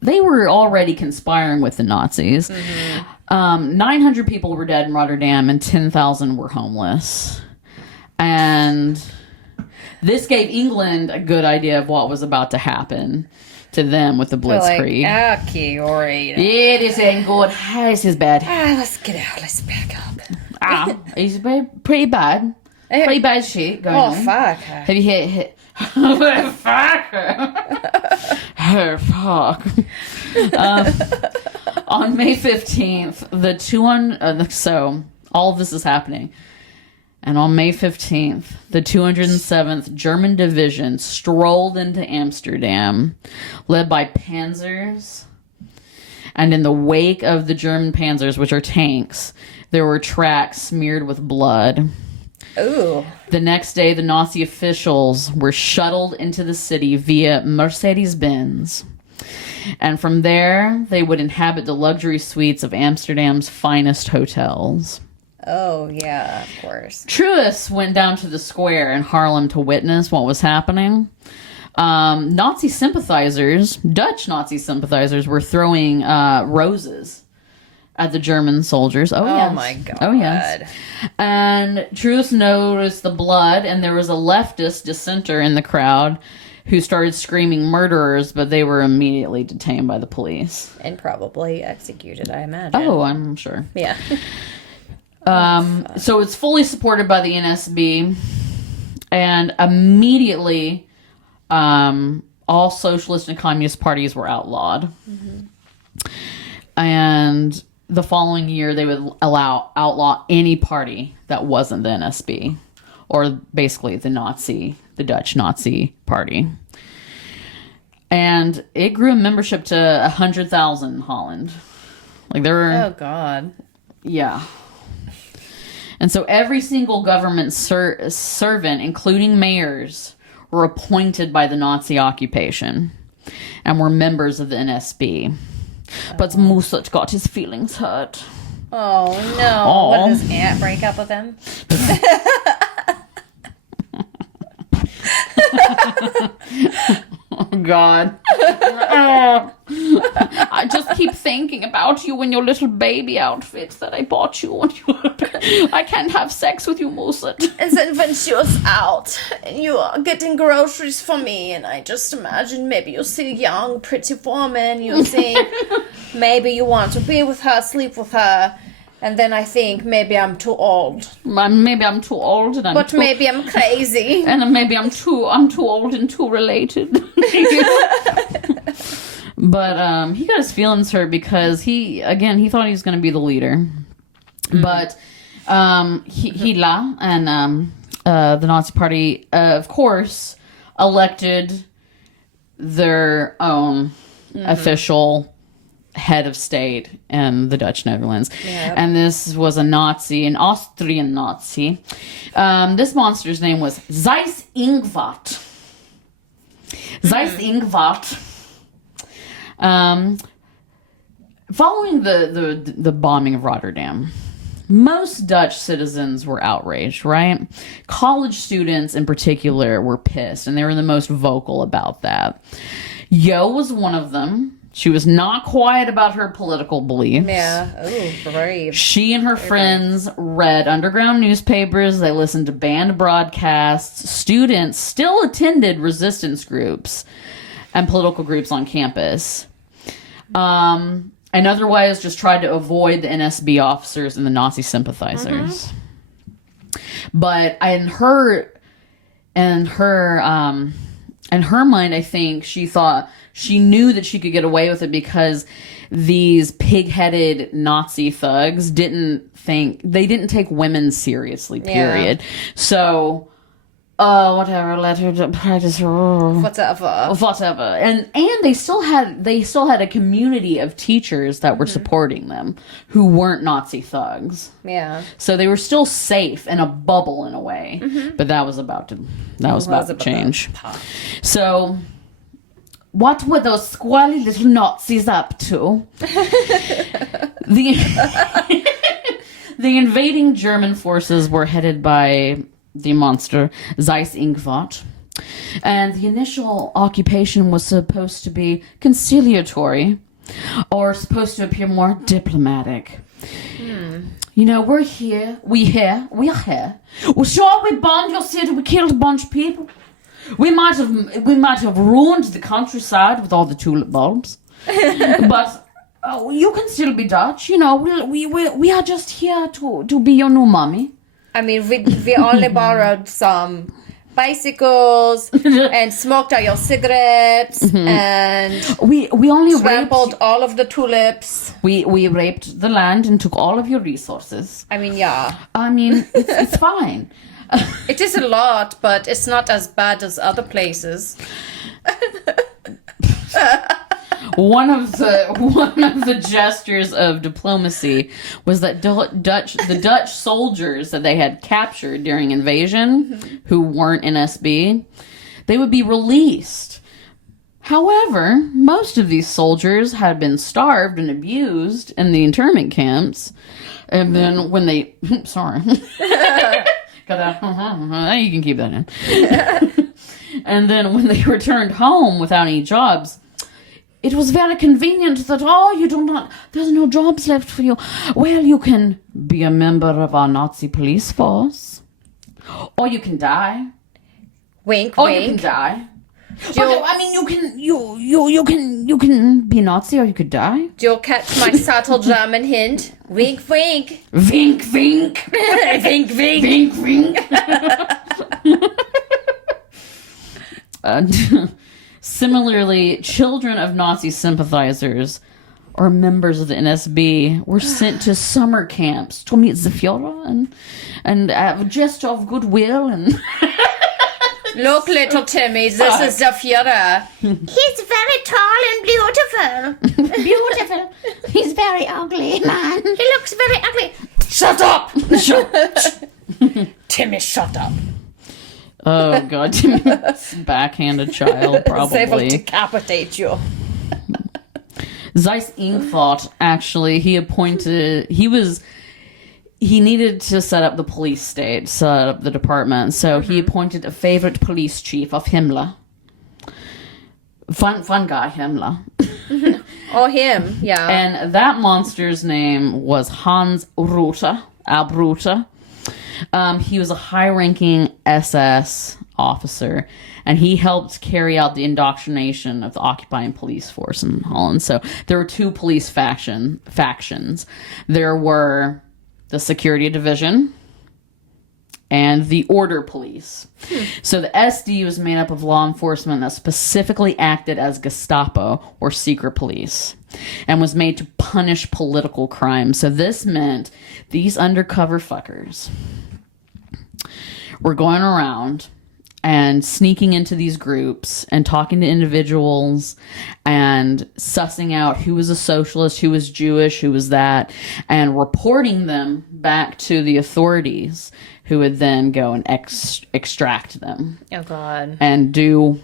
they were already conspiring with the Nazis. Mm-hmm. 900 people were dead in Rotterdam and 10,000 were homeless. And this gave England a good idea of what was about to happen to them with the Blitzkrieg. Like, okay, all right. Yeah, this ain't good. This is bad. Let's get out. Let's back up. It's pretty bad. Pretty bad shit going on. Oh, fuck. Have you hit fuck her? Fuck. On May 15th, so all of this is happening. And on May 15th, the 207th German Division strolled into Amsterdam, led by panzers. And in the wake of the German panzers, which are tanks, there were tracks smeared with blood. Ooh. The next day, the Nazi officials were shuttled into the city via Mercedes-Benz. And from there, they would inhabit the luxury suites of Amsterdam's finest hotels. Oh, yeah, of course. Truus went down to the square in Harlem to witness what was happening. Nazi sympathizers, Dutch Nazi sympathizers, were throwing roses at the German soldiers. Oh, yes. My God. Oh, yes. And Truus noticed the blood, and there was a leftist dissenter in the crowd who started screaming murderers, but they were immediately detained by the police. And probably executed, I imagine. Oh, I'm sure. Yeah. So it's fully supported by the NSB, and immediately all socialist and communist parties were outlawed. Mm-hmm. And the following year, they would outlaw any party that wasn't the NSB, or basically the Dutch Nazi party. And it grew in membership to 100,000 in Holland. Like there were... Oh, God. Yeah. And so every single government servant, including mayors, were appointed by the Nazi occupation and were members of the NSB. But Mussolini got his feelings hurt. Oh, no. Oh. What, did his aunt break up with him? Oh, God. I just keep thinking about you in your little baby outfit that I bought you when you were... I can't have sex with you, Musa. And then when she was out, and you are getting groceries for me, and I just imagine maybe you see a young, pretty woman, you think maybe you want to be with her, sleep with her, and then I think maybe I'm too old. Maybe I'm too old, and maybe I'm crazy. And maybe I'm too old and too related. But he got his feelings hurt because he thought he was going to be the leader. Mm-hmm. But Hitler and the Nazi Party, of course, elected their own official head of state in the Dutch Netherlands. Yep. And this was an Austrian Nazi. This monster's name was Seyss Inquart. Seyss Inquart. Following the bombing of Rotterdam, most Dutch citizens were outraged, right? College students in particular were pissed, and they were the most vocal about that. Yo was one of them. She was not quiet about her political beliefs. Yeah. Oh, brave. She and her friends read underground newspapers. They listened to banned broadcasts. Students still attended resistance groups and political groups on campus. And otherwise just tried to avoid the NSB officers and the Nazi sympathizers. Mm-hmm. But in her mind, I think she knew that she could get away with it because these pig-headed Nazi thugs didn't take women seriously, period. Yeah. So, whatever, let her practice her whatever. And they still had a community of teachers that were supporting them who weren't Nazi thugs. Yeah. So they were still safe in a bubble in a way. Mm-hmm. But that was about to change. So what were those squally little Nazis up to? The invading German forces were headed by the monster Seyss Inquart, and the initial occupation was supposed to be conciliatory, or supposed to appear more diplomatic. You know, we are here. Well, sure, we bombed your city, we killed a bunch of people. We might have ruined the countryside with all the tulip bulbs, but you can still be Dutch. You know, we are just here to be your new mommy. I mean, we only borrowed some bicycles and smoked all your cigarettes and we only trampled all of the tulips. We raped the land and took all of your resources. I mean, yeah. I mean, it's fine. It is a lot, but it's not as bad as other places. One of the gestures of diplomacy was that the Dutch soldiers that they had captured during invasion, who weren't NSB, they would be released. However, most of these soldiers had been starved and abused in the internment camps, and then when they sorry, you can keep that in. And then when they returned home without any jobs, it was very convenient that, there's no jobs left for you. Well, you can be a member of our Nazi police force. Or you can die. Wink, or wink. You can die. I mean, you can be Nazi or you could die. You'll catch my subtle German hint. Wink, wink. Wink, wink. Wink, wink. Wink, wink. Similarly, children of Nazi sympathizers or members of the NSB were sent to summer camps to meet the Führer and a gesture of goodwill and... Look, little Timmy, this is the Führer. He's very tall and beautiful. Beautiful. He's very ugly, man. He looks very ugly. Shut up! Timmy, shut up. Oh, God. Timmy's backhanded child, probably. They will decapitate you. Zeiss Ingfart, actually, he needed to set up the police state, set up the department, so he appointed a favorite police chief of Himmler. Fun guy, Himmler. Oh, him, yeah. And that monster's name was Hans Albruter. He was a high-ranking SS officer, and he helped carry out the indoctrination of the occupying police force in Holland. So there were two police factions. There were the security division and the order police. So the SD was made up of law enforcement that specifically acted as Gestapo or secret police and was made to punish political crimes. So this meant these undercover fuckers were going around and sneaking into these groups and talking to individuals and sussing out who was a socialist, who was Jewish, who was that, and reporting them back to the authorities, who would then go and extract them. Oh, God. And do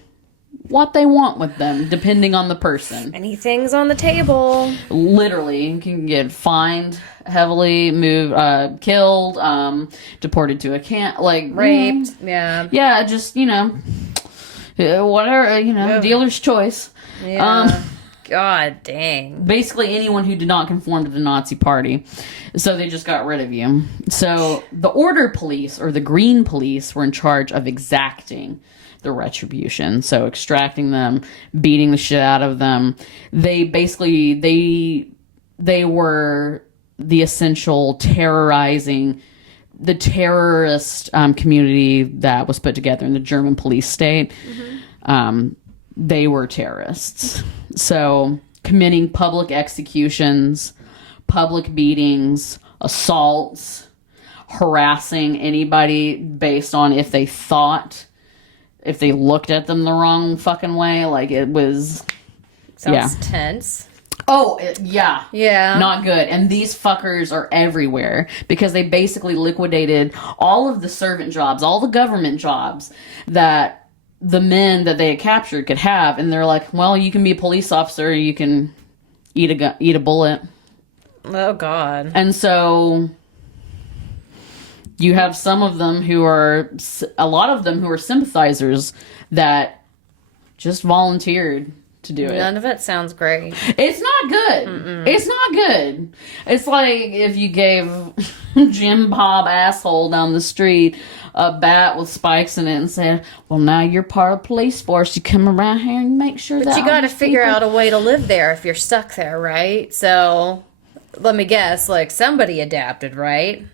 what they want with them, depending on the person. Anything's on the table. Literally, you can get fined, heavily moved, killed, deported to a camp, raped. Yeah. Yeah, just, whatever, dealer's choice. Yeah. God dang. Basically anyone who did not conform to the Nazi party. So they just got rid of you. So the order police, or the green police, were in charge of exacting the retribution. So extracting them, beating the shit out of them. They basically, they were the essential terrorizing, the terrorist community that was put together in the German police state. They were terrorists. So committing public executions, public beatings, assaults, harassing anybody based on if they looked at them the wrong fucking way. It was... Sounds tense. Oh, yeah. Yeah. Not good. And these fuckers are everywhere because they basically liquidated all of the servant jobs, all the government jobs that the men that they had captured could have. And they're like, well, you can be a police officer, you can eat a bullet. Oh, God. And so you have a lot of them who are sympathizers that just volunteered to do it. None of it sounds great. It's not good. Mm-mm. It's not good. It's like if you gave Jim Bob asshole down the street a bat with spikes in it and said, well, now you're part of the police force. You come around here and make sure but that... you got to figure out a way to live there if you're stuck there, right? So, let me guess, like, somebody adapted, right?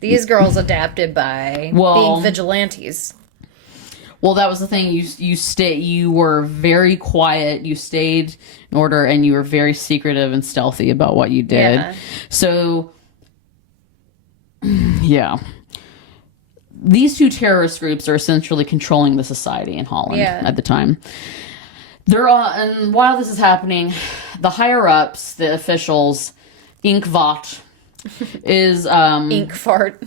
These girls adapted by being vigilantes. Well, that was the thing. You were very quiet. You stayed in order, and you were very secretive and stealthy about what you did. Yeah. So, yeah. These two terrorist groups are essentially controlling the society in Holland at the time. And while this is happening, the higher ups, the officials, Inkvat, is ink fart.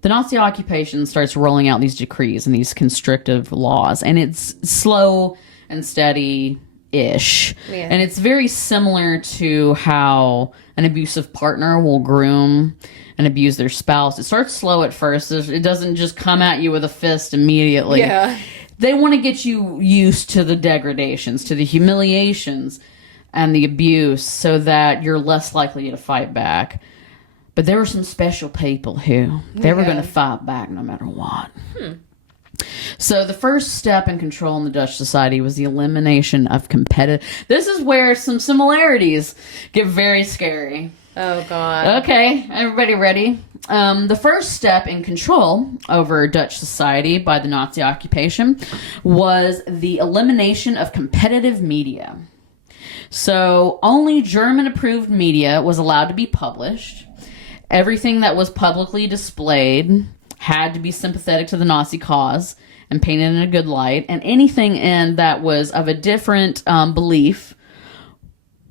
The Nazi occupation starts rolling out these decrees and these constrictive laws, and it's slow and steady-ish. Yeah. And it's very similar to how an abusive partner will groom and abuse their spouse. It starts slow at first. It doesn't just come at you with a fist immediately. Yeah. They want to get you used to the degradations, to the humiliations and the abuse so that you're less likely to fight back. But there were some special people who they were going to fight back no matter what. So the first step in controlling the Dutch society was the elimination of competitive... This is where some similarities get very scary. Oh, God. Okay, everybody ready? The first step in control over Dutch society by the Nazi occupation was the elimination of competitive media. So only German-approved media was allowed to be published. Everything that was publicly displayed had to be sympathetic to the Nazi cause and painted in a good light, and anything that was of a different belief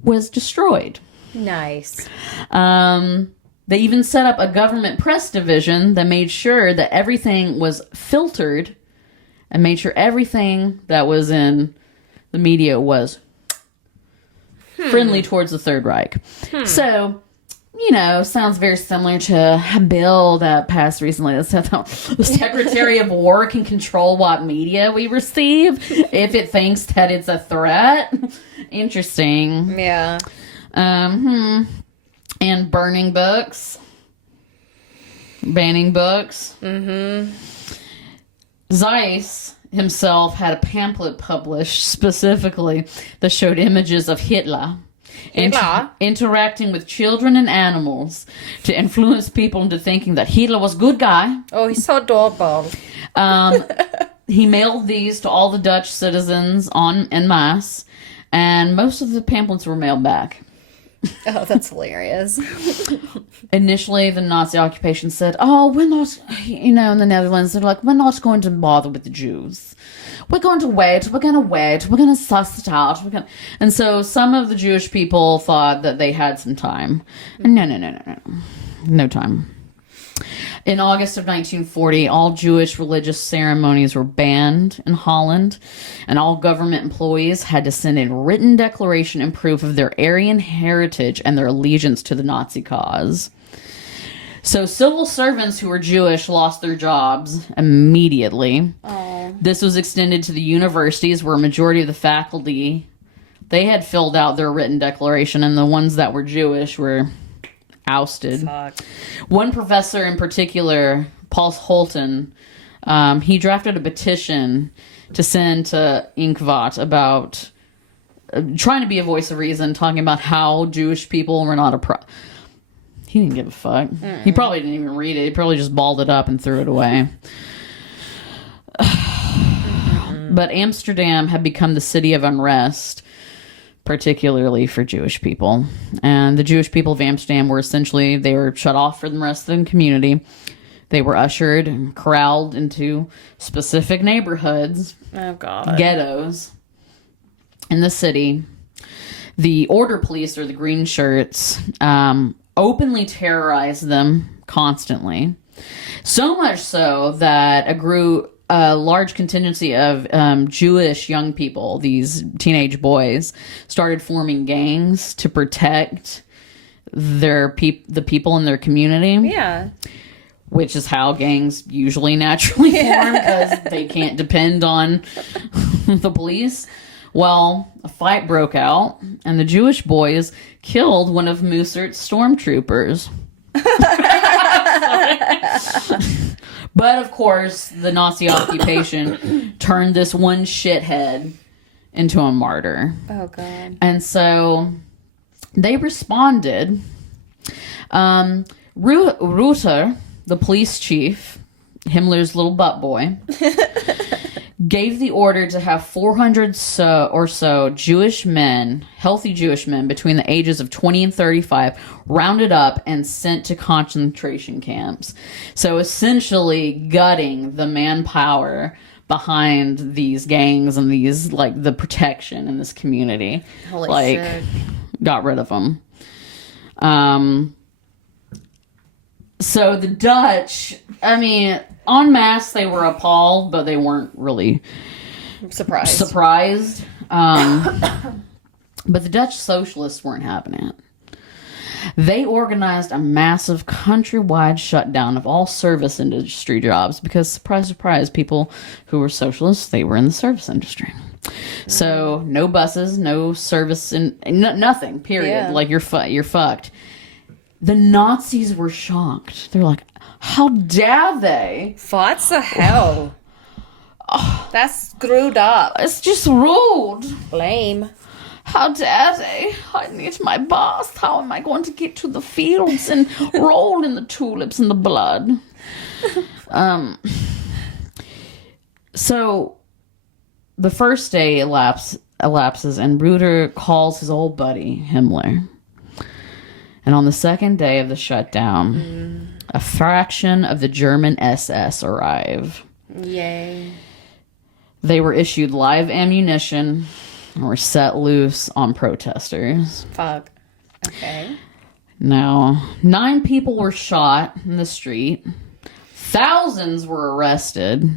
was destroyed. Nice. They even set up a government press division that made sure that everything was filtered and made sure everything that was in the media was friendly towards the Third Reich. So... sounds very similar to a bill that passed recently that said that the Secretary of War can control what media we receive if it thinks that it's a threat. Interesting. Yeah. And burning books. Banning books. Zeiss himself had a pamphlet published specifically that showed images of Hitler. Interacting with children and animals to influence people into thinking that Hitler was a good guy. Oh, he's so adorable. He mailed these to all the Dutch citizens en masse, and most of the pamphlets were mailed back. Oh, that's hilarious. Initially, the Nazi occupation said, we're not, in the Netherlands, they're like, we're not going to bother with the Jews. We're going to wait. We're going to suss it out. And so some of the Jewish people thought that they had some time. No time. In August of 1940, all Jewish religious ceremonies were banned in Holland, and all government employees had to send in written declaration and proof of their Aryan heritage and their allegiance to the Nazi cause. So civil servants who were Jewish lost their jobs immediately. Aww. This was extended to the universities where a majority of the faculty, they had filled out their written declaration, and the ones that were Jewish were ousted. Fuck. One professor in particular, Paul Holten, he drafted a petition to send to Inkvat about trying to be a voice of reason, talking about how Jewish people were not a He didn't give a fuck. He probably didn't even read it. He probably just balled it up and threw it away. But Amsterdam had become the city of unrest, particularly for Jewish people. And the Jewish people of Amsterdam were they were shut off from the rest of the community. They were ushered and corralled into specific neighborhoods. Oh, God. Ghettos in the city. The order police, or the green shirts, openly terrorized them constantly. So much so that a large contingency of Jewish young people, these teenage boys, started forming gangs to protect the people in their community. Yeah. Which is how gangs usually naturally form, because they can't depend on the police. Well, a fight broke out, and the Jewish boys killed one of Mussert's stormtroopers. But, of course, the Nazi occupation turned this one shithead into a martyr. Oh, God. And so they responded. Reuter, the police chief, Himmler's little butt boy, gave the order to have 400 or so Jewish men, healthy Jewish men between the ages of 20 and 35, rounded up and sent to concentration camps. So essentially gutting the manpower behind these gangs and these, like, the protection in this community. Holy shit. Got rid of them. So the Dutch, I mean, en masse, they were appalled, but they weren't really surprised. But the Dutch socialists weren't having it. They organized a massive countrywide shutdown of all service industry jobs because, surprise, surprise, people who were socialists, they were in the service industry. So no buses, no service, nothing, period. Yeah. Like, you're fucked. The Nazis were shocked. They're like, how dare they? What the hell? That's screwed up. It's just rude. Lame. How dare they? I need my bath. How am I going to get to the fields and roll in the tulips and the blood? So the first day elapses and Reuter calls his old buddy, Himmler. And on the second day of the shutdown, a fraction of the German SS arrive. Yay. They were issued live ammunition and were set loose on protesters. Fuck. Okay. Now, 9 people were shot in the street. Thousands were arrested.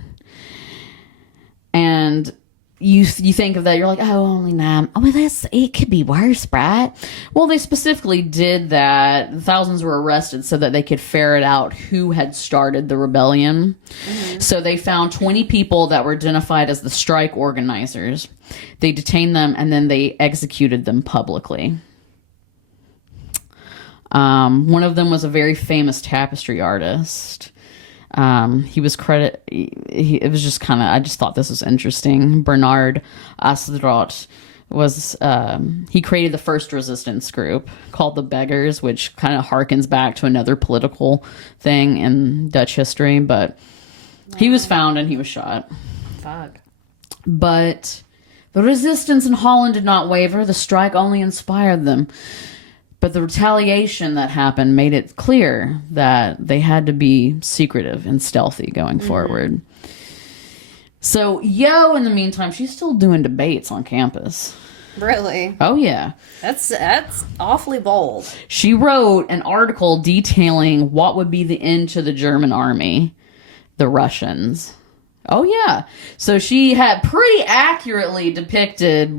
And you think of that, you're like, oh, only 9. Oh, well, it could be worse, right? Well, they specifically did that. Thousands were arrested so that they could ferret out who had started the rebellion. Mm-hmm. So they found 20 people that were identified as the strike organizers. They detained them and then they executed them publicly. One of them was a very famous tapestry artist. He was it was just kind of, I just thought this was interesting. Bernard Astrot was, he created the first resistance group called the Beggars, which kind of harkens back to another political thing in Dutch history, but he was found and he was shot. Fuck. But the resistance in Holland did not waver. The strike only inspired them. But the retaliation that happened made it clear that they had to be secretive and stealthy going forward. So, in the meantime, she's still doing debates on campus. Really? Oh, yeah. That's awfully bold. She wrote an article detailing what would be the end to the German army, the Russians. Oh, yeah. So she had pretty accurately depicted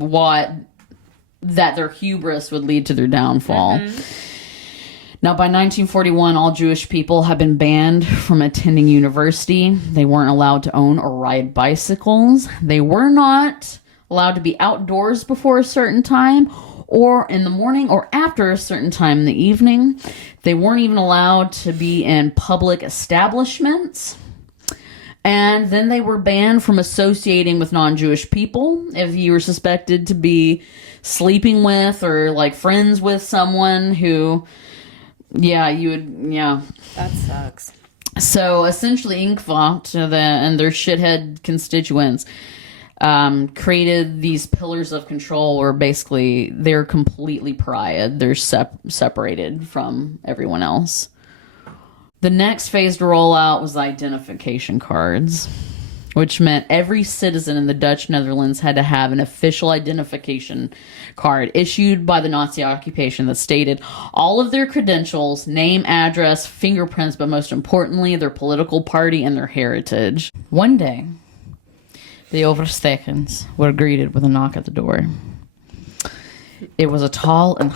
that their hubris would lead to their downfall. Mm-hmm. Now, by 1941, all Jewish people had been banned from attending university. They weren't allowed to own or ride bicycles. They were not allowed to be outdoors before a certain time, or in the morning, or after a certain time in the evening. They weren't even allowed to be in public establishments. And then they were banned from associating with non-Jewish people. If you were suspected to be sleeping with or like friends with someone who, that sucks. So essentially Inkvat and their shithead constituents created these pillars of control where basically they're completely pariah. They're separated from everyone else. The next phase to roll out was identification cards, which meant every citizen in the Dutch Netherlands had to have an official identification card issued by the Nazi occupation that stated all of their credentials, name, address, fingerprints, but most importantly, their political party and their heritage. One day, the Overstegens were greeted with a knock at the door. It was a tall and...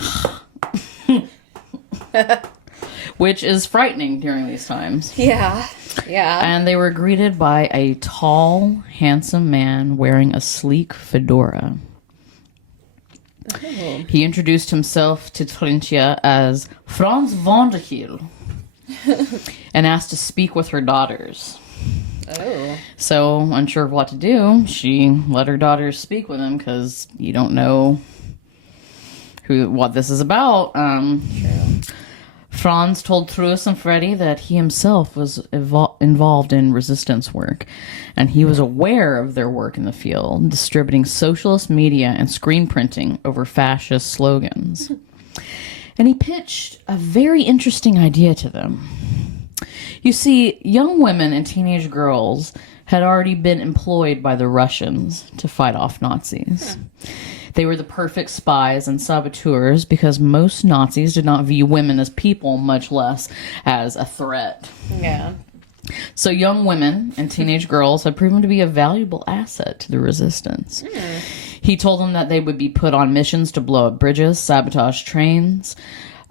which is frightening during these times. Yeah. And they were greeted by a tall, handsome man wearing a sleek fedora. Oh. He introduced himself to Trintje as Frans van der Heel. and asked to speak with her daughters. Oh. So, unsure of what to do, she let her daughters speak with him because you don't know what this is about. True. Franz told Truus and Freddie that he himself was involved in resistance work, and he was aware of their work in the field, distributing socialist media and screen printing over fascist slogans. And he pitched a very interesting idea to them. You see, young women and teenage girls had already been employed by the Russians to fight off Nazis. They were the perfect spies and saboteurs because most Nazis did not view women as people, much less as a threat. Yeah. So young women and teenage girls had proven to be a valuable asset to the resistance. He told them that they would be put on missions to blow up bridges, sabotage trains,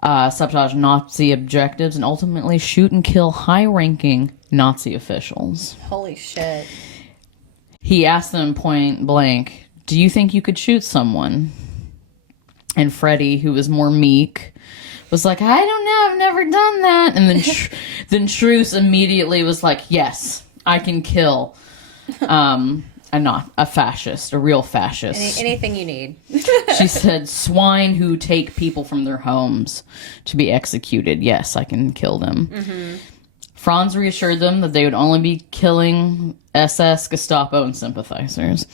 sabotage Nazi objectives, and ultimately shoot and kill high-ranking Nazi officials. Holy shit. He asked them point blank, "Do you think you could shoot someone?" And Freddie, who was more meek, was like, "I don't know, I've never done that." And then then Truus immediately was like, "Yes, I can kill a fascist, a real fascist. Anything you need." She said, "Swine who take people from their homes to be executed. Yes, I can kill them." Mm-hmm. Franz reassured them that they would only be killing SS, Gestapo, and sympathizers.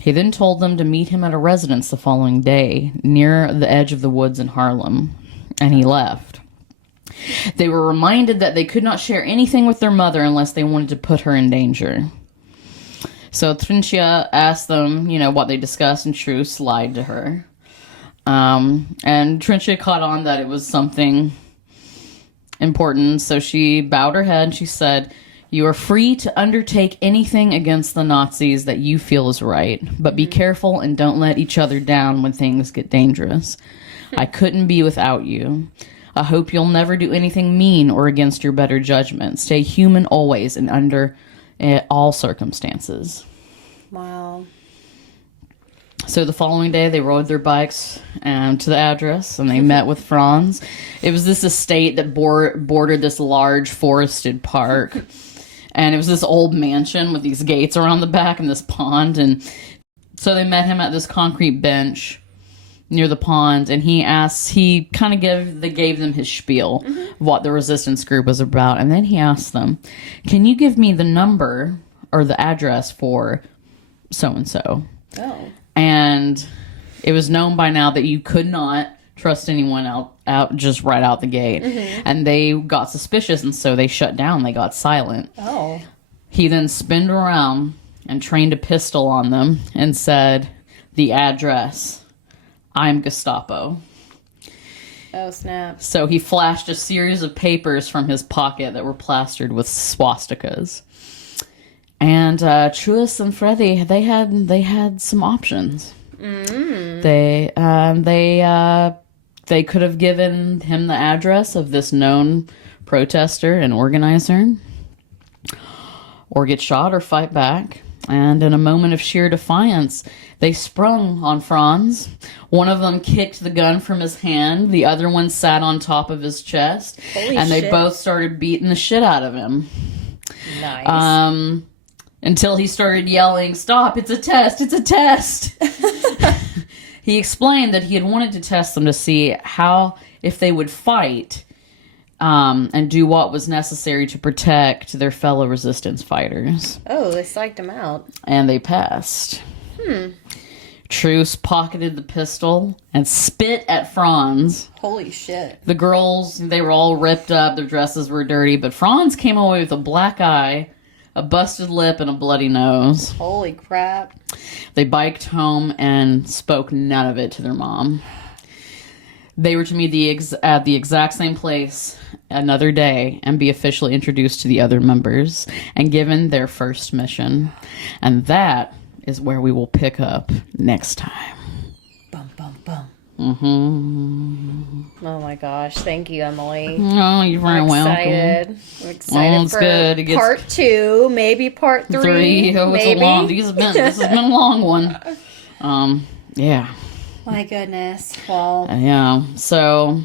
He then told them to meet him at a residence the following day near the edge of the woods in Harlem, and he left. They were reminded that they could not share anything with their mother unless they wanted to put her in danger. So Trincia asked them, what they discussed, and Truus lied to her. And Trincia caught on that it was something important, so she bowed her head and she said, "You are free to undertake anything against the Nazis that you feel is right, but be careful and don't let each other down when things get dangerous. I couldn't be without you. I hope you'll never do anything mean or against your better judgment. Stay human always and under all circumstances." Wow. So the following day, they rode their bikes to the address, and they met with Franz. It was this estate that bordered this large forested park. And it was this old mansion with these gates around the back and this pond. And so they met him at this concrete bench near the pond. And he kind of gave them his spiel of what the resistance group was about. And then he asked them, "Can you give me the number or the address for so-and-so?" Oh. And it was known by now that you could not trust anyone out just right out the gate. Mm-hmm. And they got suspicious, and so they shut down. They got silent. Oh. He then spinned around and trained a pistol on them and said, "The address, I'm Gestapo." Oh, snap. So he flashed a series of papers from his pocket that were plastered with swastikas. And Truus and Freddie, they had some options. Mm. They could have given him the address of this known protester and organizer, or get shot or fight back. And in a moment of sheer defiance, they sprung on Franz. One of them kicked the gun from his hand. The other one sat on top of his chest. Holy and shit. They both started beating the shit out of him. Nice. Until he started yelling, "Stop, it's a test, it's a test." He explained that he had wanted to test them to see if they would fight and do what was necessary to protect their fellow resistance fighters. Oh, they psyched him out. And they passed. Truus pocketed the pistol and spit at Franz. Holy shit. The girls, they were all ripped up, their dresses were dirty, but Franz came away with a black eye, a busted lip, and a bloody nose. Holy crap. They biked home and spoke none of it to their mom. They were to meet at the exact same place another day and be officially introduced to the other members and given their first mission. And that is where we will pick up next time. Bum, bum, bum. Mm-hmm. Oh my gosh. Thank you, Emily. Oh, you're very welcome. I'm excited for good. part 2, maybe part 3. Oh, maybe. This has been a long one. Yeah. My goodness. Well. Yeah. So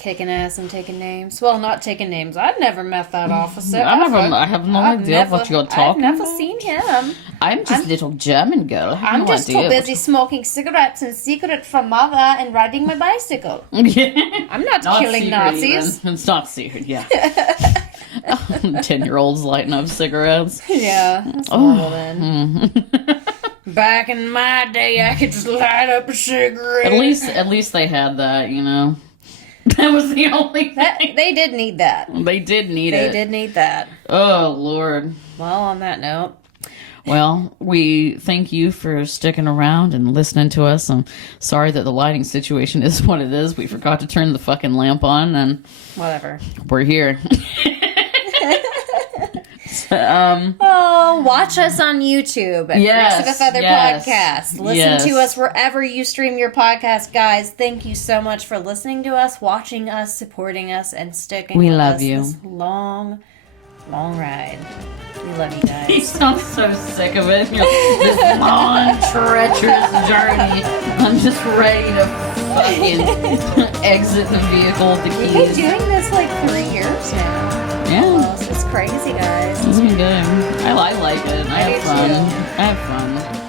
Kicking ass and taking names. Well, not taking names. I've never met that officer. I have no idea what you're talking about. I've never seen him. I'm just a little German girl. I'm just too busy smoking cigarettes in secret from mother and riding my bicycle. I'm not killing Nazis. Even. It's not secret, yeah. 10-year-olds lighting up cigarettes. Yeah, that's horrible then. Back in my day, I could just light up a cigarette. At least they had that, you know. That was the only thing. They did need that. They did need They did need that. Oh, Lord. Well, on that note. Well, we thank you for sticking around and listening to us. I'm sorry that the lighting situation is what it is. We forgot to turn the fucking lamp on, and... Whatever. We're here. Watch us on YouTube at Freaks of a Feather Podcast. Listen to us wherever you stream your podcast, guys. Thank you so much for listening to us, watching us, supporting us, and sticking with us this long, long ride. We love you guys. He sounds so sick of it. This long, treacherous journey. I'm just ready to fucking exit the vehicle with the keys. We've been doing this like 3 years now. Yeah. Well, it's crazy, guys. It's been good. I like it. I have fun. Too. I have fun.